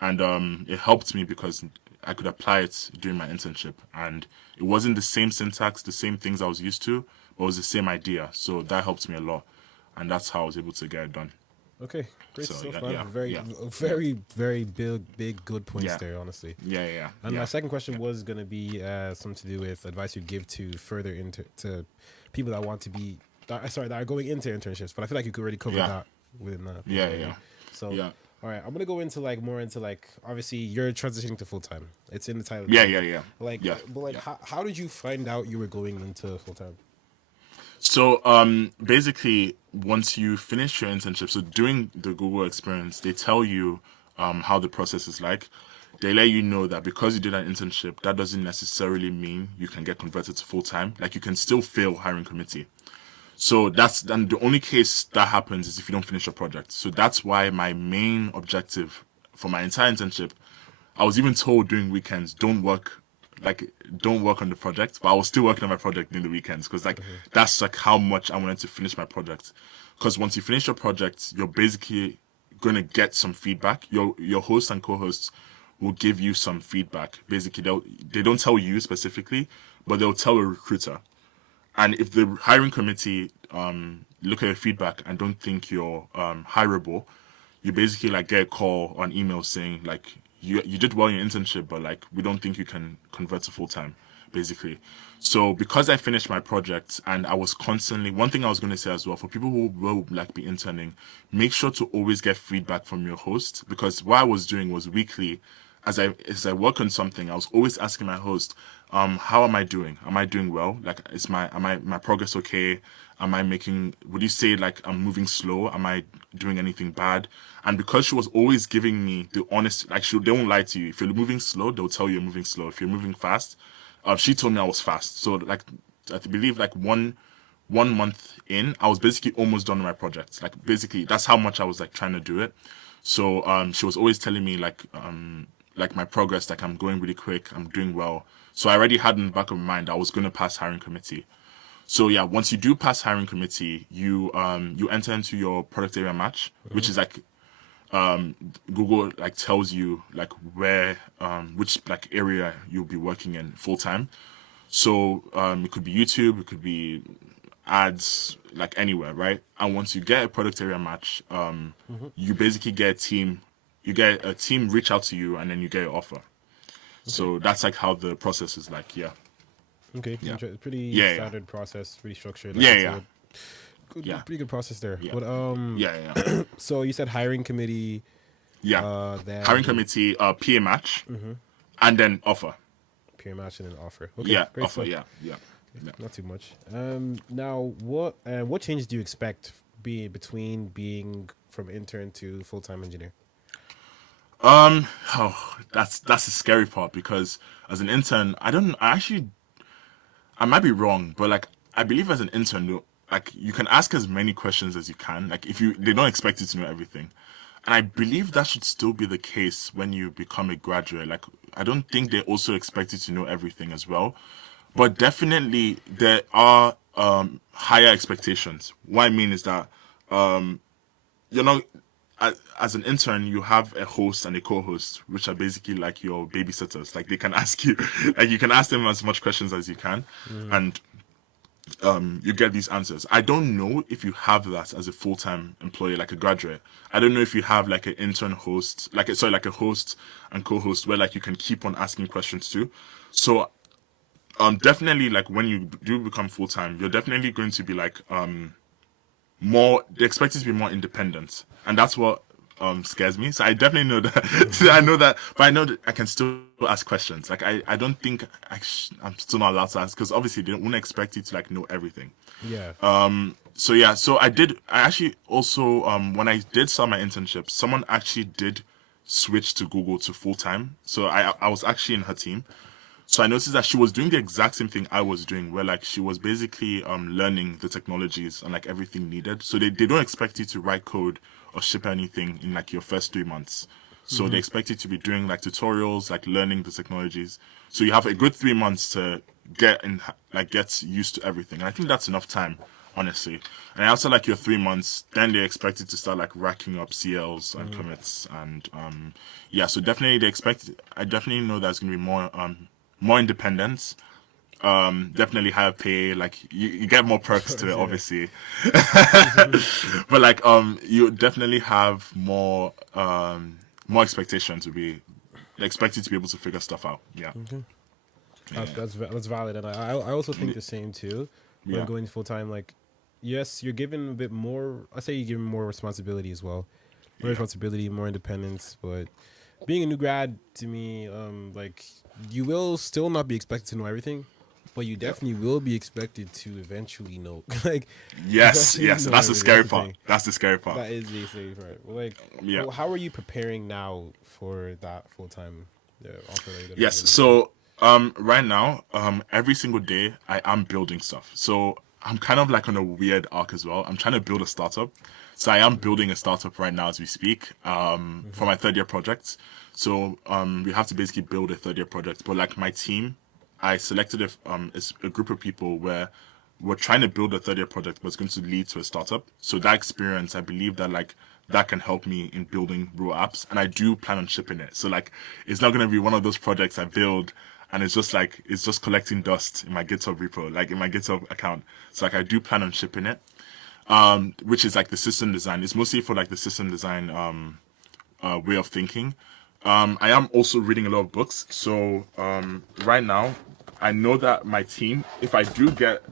and it helped me because I could apply it during my internship, and it wasn't the same syntax, the same things I was used to, but it was the same idea. So that helped me a lot, and that's how I was able to get it done. Okay. Great So stuff, yeah, man. yeah, Very, yeah, yeah, very, very big, good points yeah, there. Honestly. yeah, yeah, And my yeah, second question yeah. was going to be something to do with advice you give to further into to people that want to be that are going into internships. But I feel like you could already cover Yeah. that within that Yeah, already. yeah, So, yeah, all right, I'm gonna go into like more into like obviously you're transitioning to full time. It's in the title yeah, already. yeah, yeah, Like, yeah, but like, yeah. how did you find out you were going into full time? So, basically, once you finish your internship, so during the Google experience, they tell you how the process is like. They let you know that because you did an internship, that doesn't necessarily mean you can get converted to full time. Like, you can still fail hiring committee. So that's and the only case that happens is if you don't finish your project. So that's why my main objective for my entire internship, I was even told during weekends, like don't work on the project, but I was still working on my project during the weekends because like that's like how much I wanted to finish my project. Because once you finish your project, you're basically gonna get some feedback. Your hosts and co-hosts will give you some feedback. Basically, they don't tell you specifically, but they'll tell a recruiter. And if the hiring committee look at your feedback and don't think you're hireable, you basically like get a call or an email saying like you did well in your internship, but like we don't think you can convert to full time, basically. So because I finished my project and I was constantly one thing I was going to say as well for people who will like be interning, make sure to always get feedback from your host because what I was doing was weekly as I work on something, I was always asking my host, how am I doing? Am I doing well? Like, is my progress okay? Am I making? Would you say like I'm moving slow? Am I doing anything bad? And because she was always giving me the honest, like they won't lie to you. If you're moving slow, they'll tell you you're moving slow. If you're moving fast, she told me I was fast. So like, I believe like one month in, I was basically almost done with my project. Like basically, that's how much I was like trying to do it. So she was always telling me like my progress, like I'm going really quick, I'm doing well. So I already had in the back of my mind I was going to pass hiring committee. So yeah, once you do pass hiring committee, you enter into your product area match, which is like Google like tells you like where which like area you'll be working in full time. So it could be YouTube, it could be ads like anywhere, right? And once you get a product area match, Mm-hmm. you basically get a team. You get a team reach out to you, and then you get your offer. Okay. So that's like how the process is like. Yeah, Okay. yeah, Pretty yeah, yeah, standard process, pretty structured. Like yeah, it's yeah, a yeah, pretty good process there. yeah, But yeah, yeah. so you said hiring committee, Yeah. Hiring then committee, PA match, mm-hmm. and then offer. peer match and an offer. Okay, Yeah, great offer. stuff. Yeah, yeah, Okay, yeah. not too much. Now what changes do you expect be between being from intern to full time engineer? Oh, that's the scary part because as an intern, I don't. I actually, I might be wrong, but like I believe as an intern, like you can ask as many questions as you can. Like if you, they don't expect you to know everything, and I believe that should still be the case when you become a graduate. Like I don't think they also expect you to know everything as well, but definitely there are higher expectations. What I mean is that you know, as an intern, you have a host and a co-host, which are basically like your babysitters. Like they can ask you, like you can ask them as much questions as you can, Mm-hmm. and you get these answers. I don't know if you have that as a full-time employee, like a graduate. I don't know if you have like an intern host, like sorry, like a host and co-host, where like you can keep on asking questions too. So definitely like when you do become full-time, you're definitely going to be like more, they expect you to be more independent, and that's what scares me. So I definitely know that I know that, but I know that I can still ask questions. Like I don't think I'm still not allowed to ask because obviously they won't expect you to like know everything. Yeah. So yeah, so I actually also when I did start my internship, someone actually did switch to Google to full time. So I was actually in her team. So I noticed that she was doing the exact same thing I was doing, where like she was basically learning the technologies and like everything needed. So they don't expect you to write code or ship anything in like your first 3 months. So they Mm-hmm. expect you to be doing like tutorials, like learning the technologies. So you have a good 3 months to get in, like get used to everything. And I think that's enough time, honestly. And after like your 3 months, then they expect you to start like racking up CLs and Mm-hmm. commits. And yeah, so definitely they expect. I definitely know there's gonna be more independence, definitely higher pay, like you get more perks to it Yeah. obviously. But like you definitely have more expectations to be, they expect you to be able to figure stuff out. Yeah, Okay. yeah, That's valid, and I also think yeah, the same too. When yeah, going full time, like yes, you're given a bit more. I say you're given more responsibility as well, more yeah. responsibility, more independence. But being a new grad to me, like you will still not be expected to know everything, but you Yep. definitely will be expected to eventually know, like Yes, eventually yes, know that's the everything. That's scary the part. thing. That's the scary part. That is the safe part. Well, like, Yeah. how are you preparing now for that full time offer that you're Yes. gonna get? So right now, every single day I am building stuff. So I'm kind of like on a weird arc as well. I'm trying to build a startup. So I am building a startup right now as we speak, for Mm-hmm. my third year project. So we have to basically build a third year project. But like my team, I selected a group of people where we're trying to build a third year project, but it's going to lead to a startup. So that experience, I believe that like that can help me in building real apps, and I do plan on shipping it. So like, it's not going to be one of those projects I build and it's just like it's just collecting dust in my GitHub repo, like in my GitHub account. So like, I do plan on shipping it, which is like the system design. It's mostly for like the system design way of thinking. I am also reading a lot of books. So right now, I know that my team, if I do get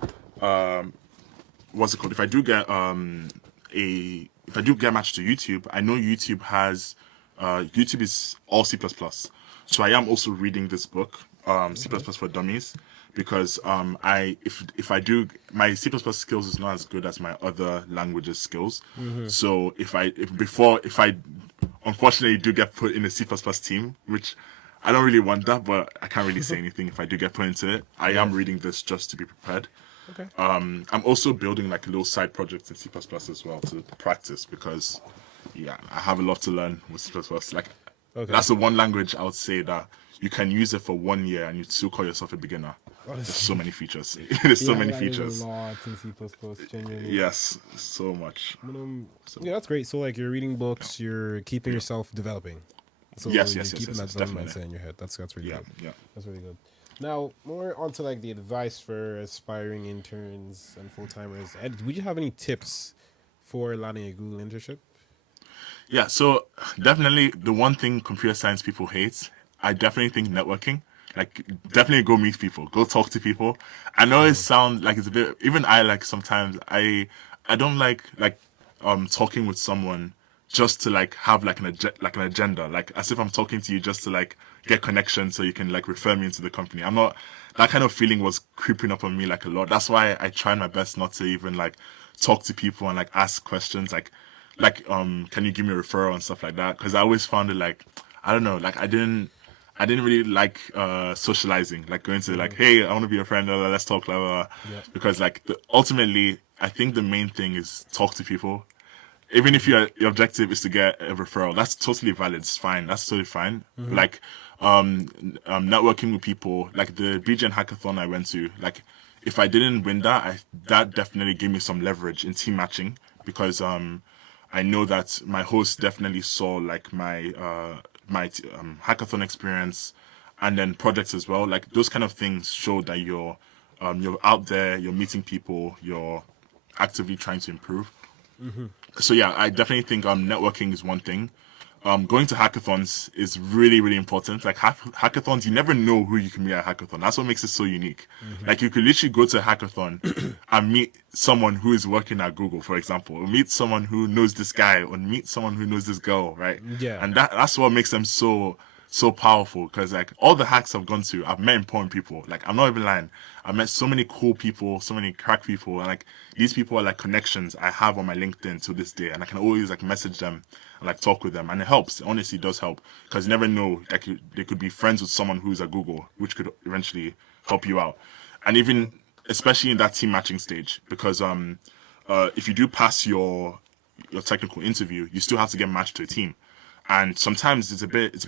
what's it called? If I do get if I do get matched to YouTube, I know YouTube has YouTube is all C++. So I am also reading this book, C++ Okay. for Dummies, because I if I do, my C++ skills is not as good as my other languages skills. Mm-hmm. So if I unfortunately do get put in a C++ team, which I don't really want that, but I can't really say anything if I do get put into it. I Yeah. am reading this just to be prepared. Okay. I'm also building like a little side project in C++ as well to practice because, yeah, I have a lot to learn with C++. Like, Okay. that's the one language I would say that you can use it for 1 year and you still call yourself a beginner. There's so Honestly, many features. There's so yeah, many that is a features. lot in C plus plus. Genuinely. Yes, so much. But, So yeah, that's great. So like you're reading yeah, books, you're keeping yeah. yourself developing. So Yes, you're yes, yes, keeping yes, that yes, development definitely. mindset in your head. That's really Yeah, good. yeah, That's really good. Now, more onto like the advice for aspiring interns and full timers. Ed, would you have any tips for landing a Google internship? Yeah, so definitely the one thing computer science people hate, I definitely think networking. Like definitely go meet people, go talk to people. I know it sounds like it's a bit even I like sometimes I don't like talking with someone just to like have like like an agenda, like as if I'm talking to you just to like get connection so you can like refer me into the company. I'm not that kind of feeling was creeping up on me like a lot. That's why I tried my best not to even like talk to people and like ask questions like can you give me a referral and stuff like that, because I always found it like I don't know, like I didn't really like socializing, like going to like, hey, I want to be a friend, let's talk, blah, blah, blah. Yeah. Because like ultimately, I think the main thing is talk to people. Even if your objective is to get a referral, that's totally valid. It's fine. That's totally fine. Like, networking with people, like the BGN hackathon I went to, like, if I didn't win that, that definitely gave me some leverage in team matching, because I know that my host definitely saw like my hackathon experience, and then projects as well. Like those kind of things show that you're out there, you're meeting people, you're actively trying to improve. So yeah, I definitely think networking is one thing. Going to hackathons is really really important. Like hackathons, you never know who you can meet at a hackathon. That's what makes it so unique. Like you could literally go to a hackathon and meet someone who is working at Google, for example, or meet someone who knows this guy, or meet someone who knows this girl, right? Yeah. And that's what makes them so powerful, because like all the hacks I've gone to, I've met important people. Like I'm not even lying. I've met so many cool people, so many crack people, and like these people are like connections I have on my LinkedIn to this day, and I can always like message them and like talk with them, and it helps. It honestly does help, because you never know, like they could be friends with someone who's at Google, which could eventually help you out, and even especially in that team matching stage, because if you do pass your technical interview, you still have to get matched to a team, and sometimes it's a bit.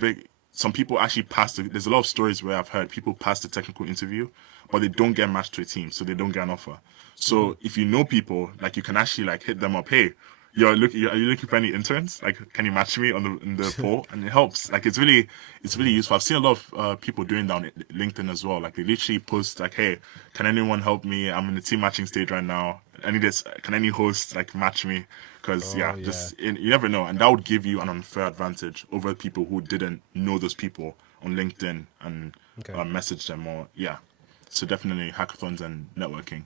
Some people actually pass. There's a lot of stories where I've heard people pass the technical interview, but they don't get matched to a team, so they don't get an offer. So if you know people, like you can actually like hit them up. Hey, are you looking for any interns? Like, can you match me on the poll? And it helps. Like, it's really useful. I've seen a lot of people doing that on LinkedIn as well. Like, they literally post like, hey, can anyone help me? I'm in the team matching stage right now. I need this. Can any host like match me? Because Oh yeah, yeah. just you never know, and that would give you an unfair advantage over people who didn't know those people on LinkedIn and Okay. message them, or yeah. So definitely hackathons and networking. Okay.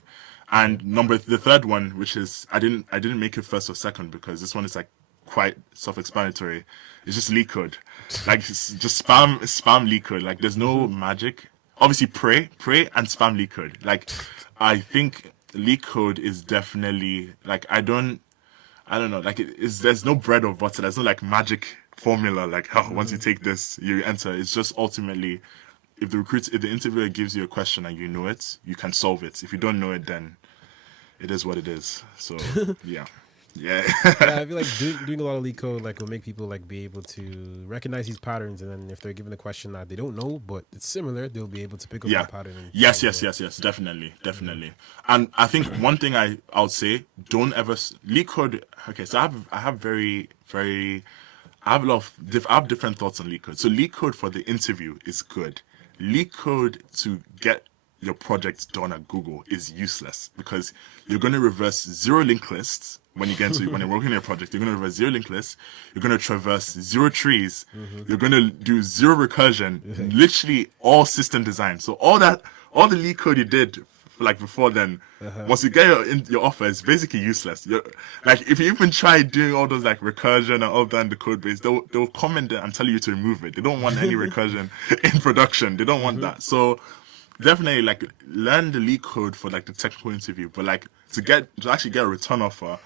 And the third one, which is I didn't make it first or second, because this one is like quite self-explanatory. It's just leak code, like just spam leak code. Like there's no magic. Obviously, pray and spam leak code. Like I think leak code is definitely like I don't know, like there's no bread or butter. There's no like magic formula. Like how once you take this, you enter. It's just ultimately, if the interviewer gives you a question and you know it, you can solve it. If you don't know it, then it is what it is. So yeah, yeah, Yeah, I feel like doing a lot of leak code like will make people like be able to recognize these patterns, and then if they're given a question that they don't know but it's similar, they'll be able to pick up yeah. that pattern and Yes, follow yes, it. yes, yes, definitely, definitely. And I think one thing I would say, don't ever leak code. Okay, so I have a lot of I have different thoughts on leak code. So leak code for the interview is good. Leak code to get your project done at Google is useless, because you're going to reverse zero linked lists when you're working on your project. You're going to reverse zero linked lists. You're going to traverse zero trees. You're going to do zero recursion. Literally all system design. So all the leak code you did like before then, once you get your offer, it's basically useless. Like if you even try doing all those like recursion and all that in the code base, they'll comment it and tell you to remove it. They don't want any recursion in production. They don't want that. So definitely like learn the leak code for like the technical interview, but like to actually get a return offer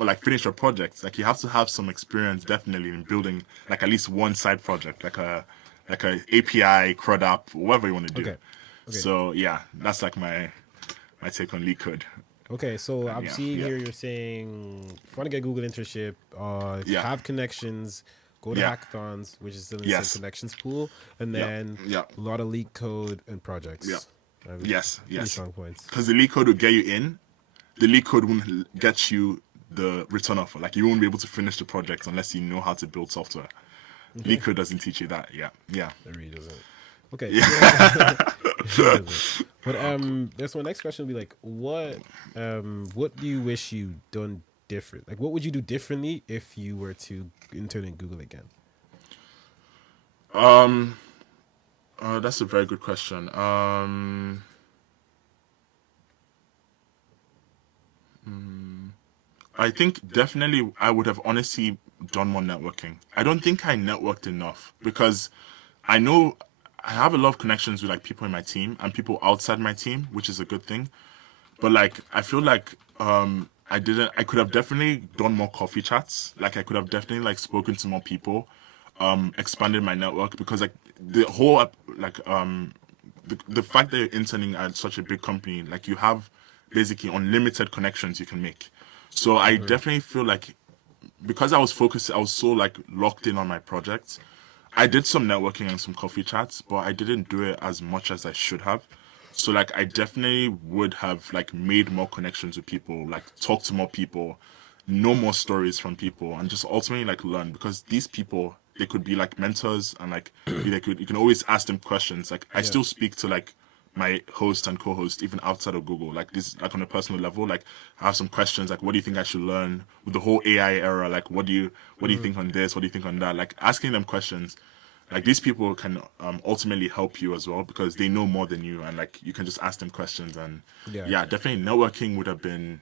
or like finish your project, like you have to have some experience definitely in building like at least one side project, like a API, CRUD app, whatever you want to do. Okay. Okay. So yeah, that's like my take on leak code. Okay, so And I'm yeah, seeing yeah, here you're saying if you want to get Google internship, yeah, have connections, go to yeah, hackathons, which is still in the same yes, connections pool, and yeah, then yeah, a lot of leak code and yeah, projects. yes, Pretty yes. strong points. Because the leak code will get you in. The leak code won't get you the return offer. Like you won't be able to finish the project unless you know how to build software. Leak Okay. code doesn't teach you that. Yeah, yeah. It really doesn't. Okay, Yeah. he doesn't. But that's my next question would be like, what do you wish you done different? Like, what would you do differently if you were to intern in Google again? um, that's a very good question. I think definitely I would have honestly done more networking. I don't think I networked enough because I know I have a lot of connections with like people in my team and people outside my team, which is a good thing. But like I feel like I could have definitely done more coffee chats. Like I could have definitely like spoken to more people, expanded my network because like the whole the fact that you're interning at such a big company, like you have basically unlimited connections you can make. So I Mm-hmm. definitely feel like because I was focused, I was so like locked in on my project. I did some networking and some coffee chats, but I didn't do it as much as I should have. So like I definitely would have like made more connections with people, like talk to more people, know more stories from people, and just ultimately like learn because these people they could be like mentors and like they could you can always ask them questions. Like I Yeah. still speak to like my host and co-host even outside of Google. Like this, like on a personal level, like I have some questions like, what do you think I should learn with the whole AI era? Like, what do you Mm-hmm. think on this? What do you think on that? Like asking them questions. Like these people can ultimately help you as well because they know more than you, and like you can just ask them questions. And Yeah. yeah, definitely networking would have been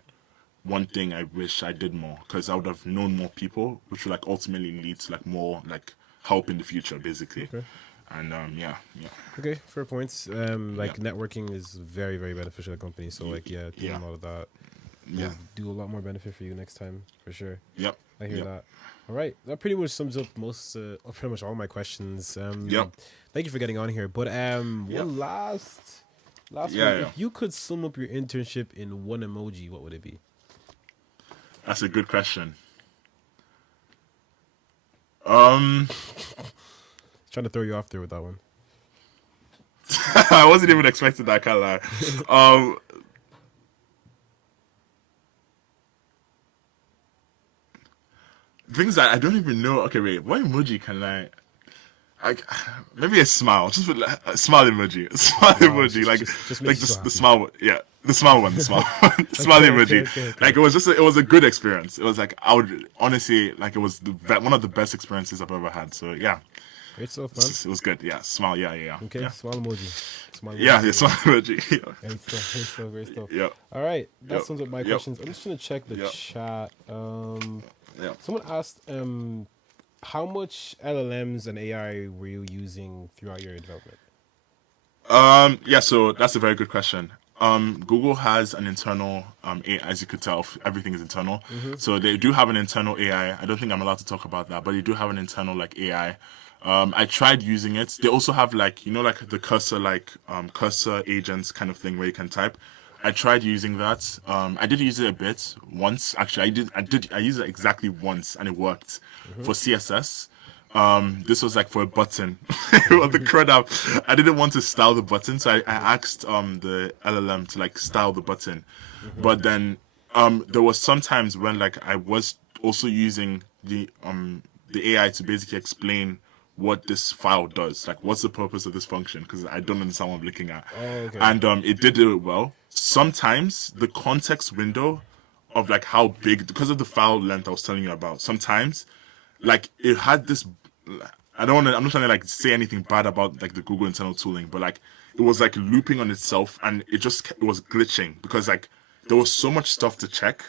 one thing I wish I did more because I would have known more people, which would like ultimately lead to like more like help in the future, basically. Okay. And yeah, yeah, Okay. Fair points. yeah, Like networking is very, very beneficial to the company. So like, yeah, doing yeah, a lot of that yeah, will do a lot more benefit for you next time for sure. yep, I hear yep, that. All right, that pretty much sums up pretty much all my questions. yep, Thank you for getting on here. But yep, one last one. yeah, yeah. If you could sum up your internship in one emoji, what would it be? That's a good question. Um, Trying to throw you off there with that one. I wasn't even expecting that. Can't lie. Um, things that I don't even know. Okay, wait. What emoji can I maybe a smile. Just put like, a smile emoji. A smile Wow, emoji. Like just makes like you so the happy. smile. Yeah, the smile one. The smile. One, the smile Okay, okay, emoji. okay, Like okay. it was a good experience. It was like I would honestly like it was one of the best experiences I've ever had. So yeah, Great stuff, man. it was good. Yeah, smile. Yeah, yeah, Okay, yeah, smile emoji. Smile emoji yeah. for Yeah, you. smile emoji. Great stuff, great stuff, great stuff. Yeah, All right, that yep, sums up my yep, questions. I'm just gonna check the yep, chat. yep. Someone asked, how much LLMs and AI were you using throughout your development? Yeah, so that's a very good question. Google has an internal AI, as you could tell, everything is internal. Mm-hmm. So they do have an internal AI. I don't think I'm allowed to talk about that, but they do have an internal like AI. I tried using it. They also have like like the cursor cursor agents kind of thing where you can type. I tried using that. I did use it a bit once. Actually, I used it exactly once, and it worked Mm-hmm. for CSS. This was like for a button. Well, the crud up. I didn't want to style the button, so I asked the LLM to like style the button. Mm-hmm. But then there was sometimes when like I was also using the AI to basically explain what this file does, like what's the purpose of this function, because I don't understand what I'm looking at. Oh, okay. And it did do it well. Sometimes the context window of like how big, because of the file length I was telling you about, sometimes like it had this. I don't want to. I'm not trying to like say anything bad about like the Google internal tooling, but like it was like looping on itself, and it was glitching because like there was so much stuff to check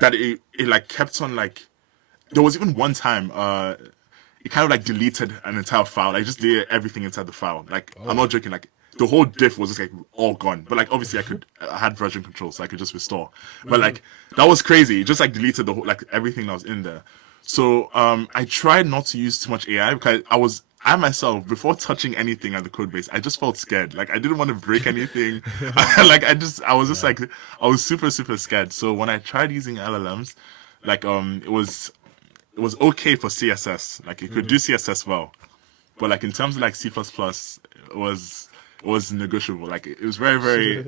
that it like kept on like. There was even one time it kind of like deleted an entire file. Like just deleted everything inside the file. Like I'm Oh. not joking. Like the whole diff was just like all gone. But like obviously I had version control, so I could just restore. But Mm-hmm. like that was crazy. It just like deleted the whole like everything that was in there. So I tried not to use too much AI because I myself before touching anything at the code base, I just felt scared. Like I didn't want to break anything. Like I was just Yeah. like I was super scared. So when I tried using LLMs, like it was okay for CSS. Like it could Mm-hmm. do CSS well, but like in terms of like C++, it was negotiable. Like it was very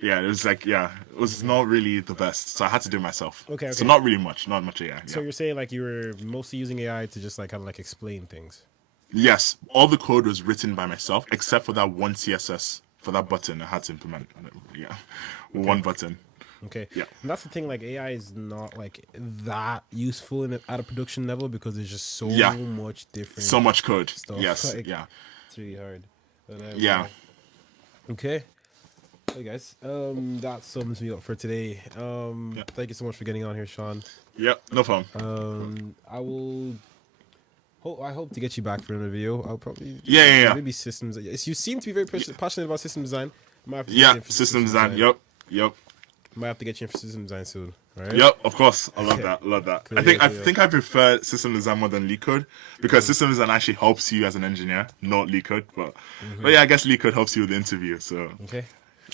yeah. It was like yeah, it was Mm-hmm. not really the best. So I had to do it myself. Okay, So okay. not really much, not much AI. So Yeah. you're saying like you were mostly using AI to just like kind of like explain things. Yes, all the code was written by myself except for that one CSS for that button I had to implement. Yeah, Okay. one button. Okay, Yeah, and that's the thing. Like AI is not like that useful at a production level because there's just so yeah, much so different much code. stuff. Yes, Like yeah, it's really hard. But yeah, yeah. Okay. Hey guys. That sums me up for today. yeah, Thank you so much for getting on here, Sean. yeah. No problem. I will. I hope to get you back for another video. I'll probably Yeah, yeah, yeah. maybe systems. Yes, you seem to be very passionate about system design. Might have to get Yeah, you in for some system system design. design. Yep, yep. Might have to get you in for system design soon. All right. Yep, of course. I love Okay. that. I love that. I Cool. think I Cool. think I prefer system design more than lead code because system design actually helps you as an engineer, not lead code. But yeah, I guess lead code helps you with the interview. So Okay.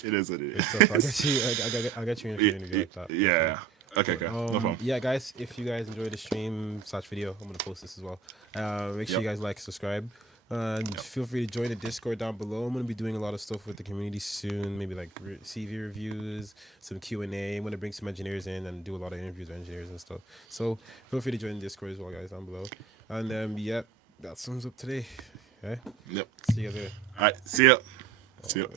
it is what Good it stuff. I'll get is. you. I'll get you in for an interview like that. Definitely. Yeah. Okay. But Okay. No problem. yeah, guys, if you guys enjoyed the stream slash video, I'm gonna post this as well. Make sure Yep. you guys like, subscribe, and Yep. feel free to join the Discord down below. I'm gonna be doing a lot of stuff with the community soon. Maybe like CV reviews, some Q&A. I'm gonna bring some engineers in and do a lot of interviews with engineers and stuff. So feel free to join the Discord as well, guys, down below. And yeah, that sums up today. Okay, Yep. see you guys later. All right. See ya. See ya.